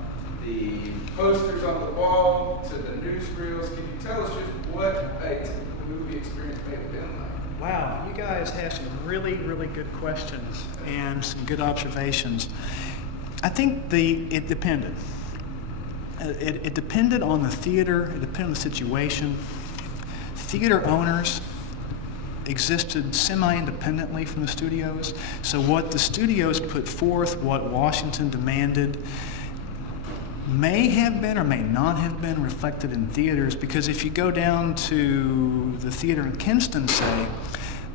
the posters on the wall to the newsreels. Can you tell us just what a typical movie experience may have been like? Wow, you guys have some really, really good questions and some good observations. I think it depended. It depended on the theater, it depended on the situation. Theater owners existed semi-independently from the studios. So what the studios put forth, what Washington demanded, may have been or may not have been reflected in theaters, because if you go down to the theater in Kinston, say,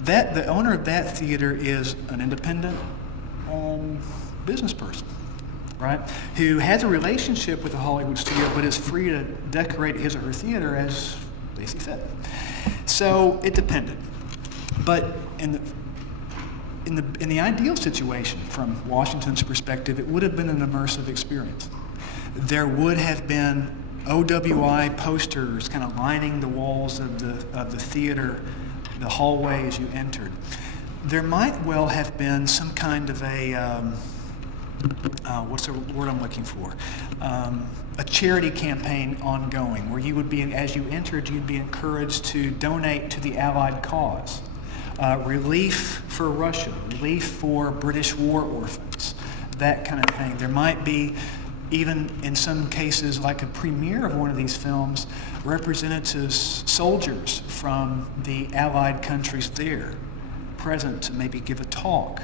that the owner of that theater is an independent business person, right? Who has a relationship with the Hollywood studio, but is free to decorate his or her theater as they see fit. So it depended. But in the ideal situation, from Washington's perspective, it would have been an immersive experience. There would have been OWI posters kind of lining the walls of the theater, the hallway as you entered. There might well have been some kind of a, what's the word I'm looking for? A charity campaign ongoing, where you would be, as you entered, you'd be encouraged to donate to the Allied cause. Relief for Russia, relief for British war orphans, that kind of thing. There might be, even in some cases, like a premiere of one of these films, representatives, soldiers from the Allied countries there, present to maybe give a talk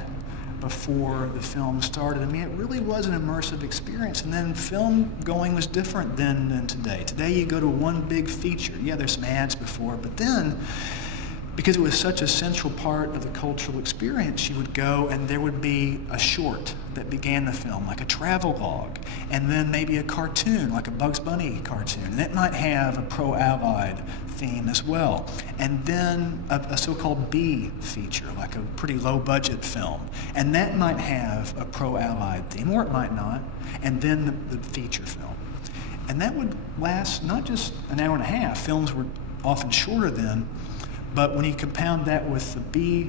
before the film started. I mean, it really was an immersive experience. And then film going was different then than today. Today you go to one big feature. Yeah, there's some ads before, but then, because it was such a central part of the cultural experience, you would go and there would be a short that began the film, like a travelogue, and then maybe a cartoon, like a Bugs Bunny cartoon. And it might have a pro-Allied theme as well. And then a so-called B feature, like a pretty low-budget film. And that might have a pro-Allied theme, or it might not. And then the feature film. And that would last not just an hour and a half. Films were often shorter then. But when you compound that with the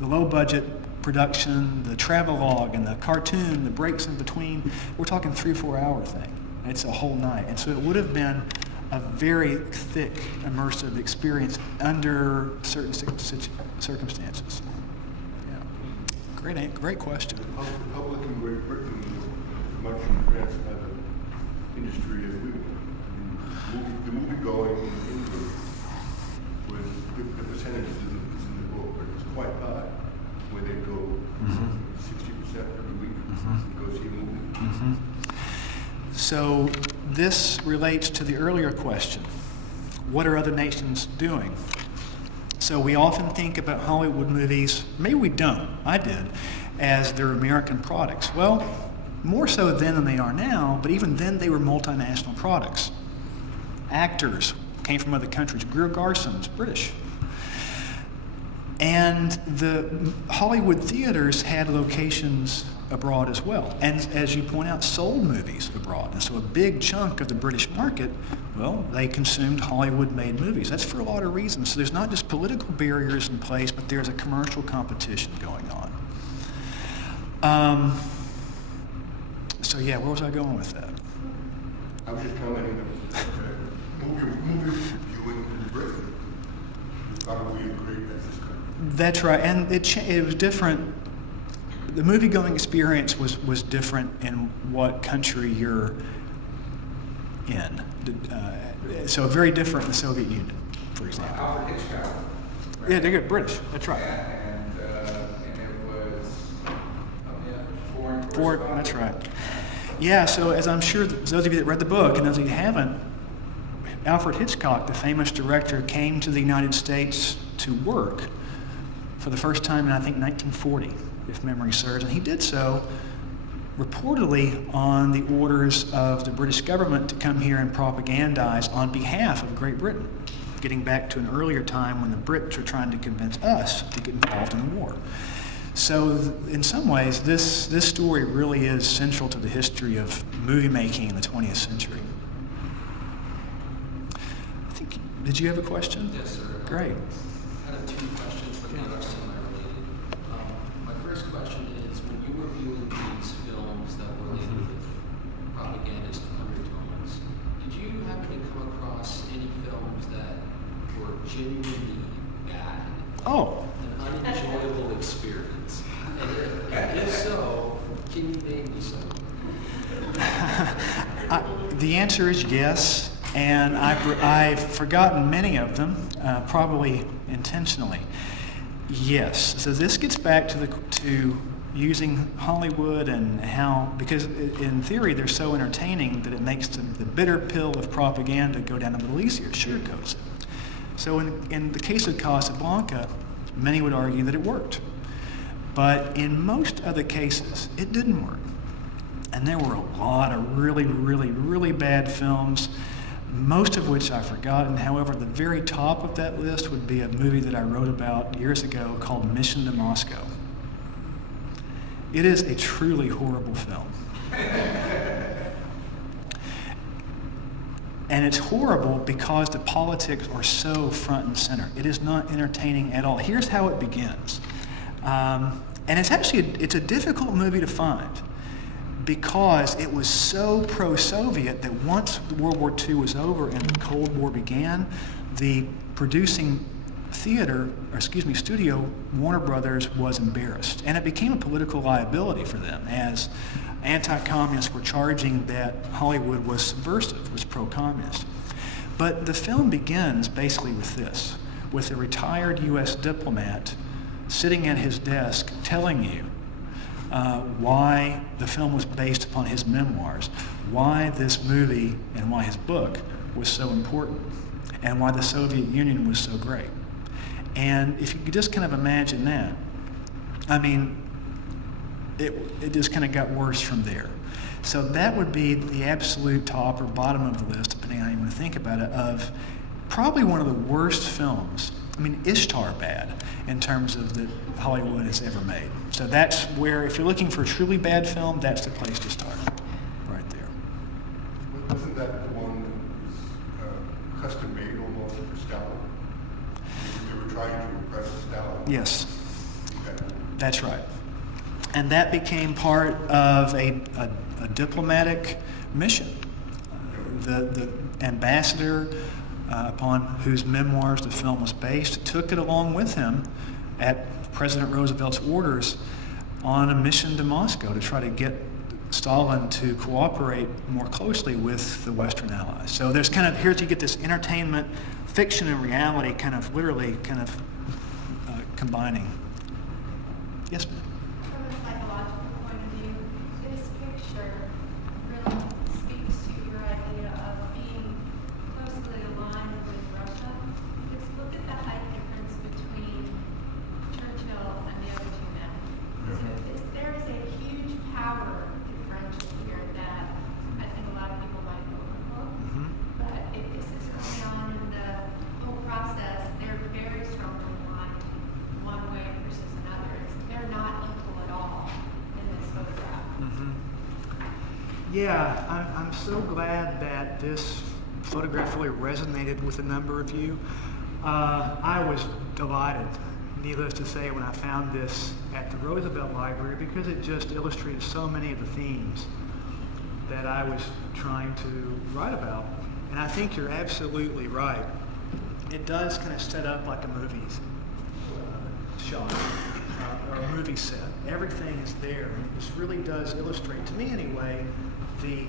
low-budget production, the travelogue, and the cartoon, the breaks in between, we're talking 3 or 4 hour thing. It's a whole night. And so it would have been a very thick, immersive experience under certain circumstances. Yeah. Great question. The public in Great Britain was much impressed by the industry as we were. I mean, the movie going in England was, the percentage is in the book, but it's quite high, where they go 60% every week to go see a movie. So this relates to the earlier question. What are other nations doing? So we often think about Hollywood movies, maybe we don't, I did, as their American products. Well, more so then than they are now, but even then they were multinational products. Actors came from other countries. Greer Garson's British. And the Hollywood theaters had locations abroad as well. And as you point out, sold movies abroad. And so a big chunk of the British market, well, they consumed Hollywood-made movies. That's for a lot of reasons. So there's not just political barriers in place, but there's a commercial competition going on. So yeah, where was I going with that? I was just commenting that movie viewing in Britain was probably as great as this country. That's right, and it was different. The movie-going experience was different in what country you're in. So very different in the Soviet Union, for example. Alfred Hitchcock. Right? Yeah, they're good. British. That's right. Yeah, and it was foreign Ford. correspondent. That's right. Yeah. So as I'm sure those of you that read the book and those of you who haven't, Alfred Hitchcock, the famous director, came to the United States to work for the first time in, I think, 1940, if memory serves. And he did so reportedly on the orders of the British government to come here and propagandize on behalf of Great Britain, getting back to an earlier time when the Brits were trying to convince us to get involved in the war. So in some ways, this story really is central to the history of movie making in the 20th century. Did you have a question? Yes, sir. Great. I have 2 questions, but they are semi-related. My first question is, when you were viewing these films that were laden with propagandist undertones, did you happen to come across any films that were genuinely bad? Oh. An unenjoyable experience? And if so, can you name me some? The answer is yes, and I've forgotten many of them, probably intentionally. Yes. So this gets back to using Hollywood and how, because in theory they're so entertaining that it makes the bitter pill of propaganda go down a little easier, sugarcoats it. So in the case of Casablanca, many would argue that it worked. But in most other cases, it didn't work. And there were a lot of really, really, really bad films, most of which I've forgotten. However, the very top of that list would be a movie that I wrote about years ago called Mission to Moscow. It is a truly horrible film. And it's horrible because the politics are so front and center. It is not entertaining at all. Here's how it begins. And it's a difficult movie to find because it was so pro-Soviet that once World War II was over and the Cold War began, the producing studio, Warner Brothers, was embarrassed. And it became a political liability for them as anti-communists were charging that Hollywood was subversive, was pro-communist. But the film begins basically with this, with a retired U.S. diplomat sitting at his desk telling you why the film was based upon his memoirs, why this movie and why his book was so important, and why the Soviet Union was so great. And if you could just kind of imagine that, I mean, it just kind of got worse from there. So that would be the absolute top or bottom of the list, depending on how you want to think about it, of probably one of the worst films. I mean, Ishtar bad in terms of that Hollywood has ever made. So that's where, if you're looking for a truly bad film, that's the place to start, right there. Wasn't that the one that was custom made almost for Stalin? They were trying to impress Stalin. Yes, Okay. that's right. And that became part of a diplomatic mission. The ambassador upon whose memoirs the film was based took it along with him at President Roosevelt's orders on a mission to Moscow to try to get Stalin to cooperate more closely with the Western Allies. So there's kind of, here you get this entertainment, fiction and reality kind of literally kind of combining. Yes, ma'am? From a psychological point of view, this picture really speaks to your idea of being closely aligned with Russia. Because look at the height difference between Churchill and the other two men. So there is a huge power differential here that I think a lot of people might overlook. But if this is early on in the whole process, they're very strongly aligned one way versus another. They're not equal at all in this photograph. Yeah, I'm so glad that this photograph really resonated with a number of you. I was delighted, needless to say, when I found this at the Roosevelt Library because it just illustrated so many of the themes that I was trying to write about. And I think you're absolutely right. It does kind of set up like a movie shot or a movie set. Everything is there. And this really does illustrate, to me anyway, the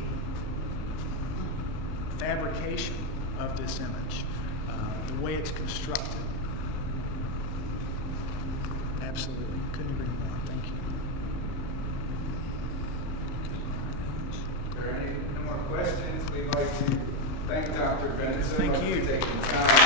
fabrication of this image, the way it's constructed. Absolutely. Couldn't agree more. Thank you. If there are any more questions, we'd like to thank Dr. Bennett so Thank much you. for taking time.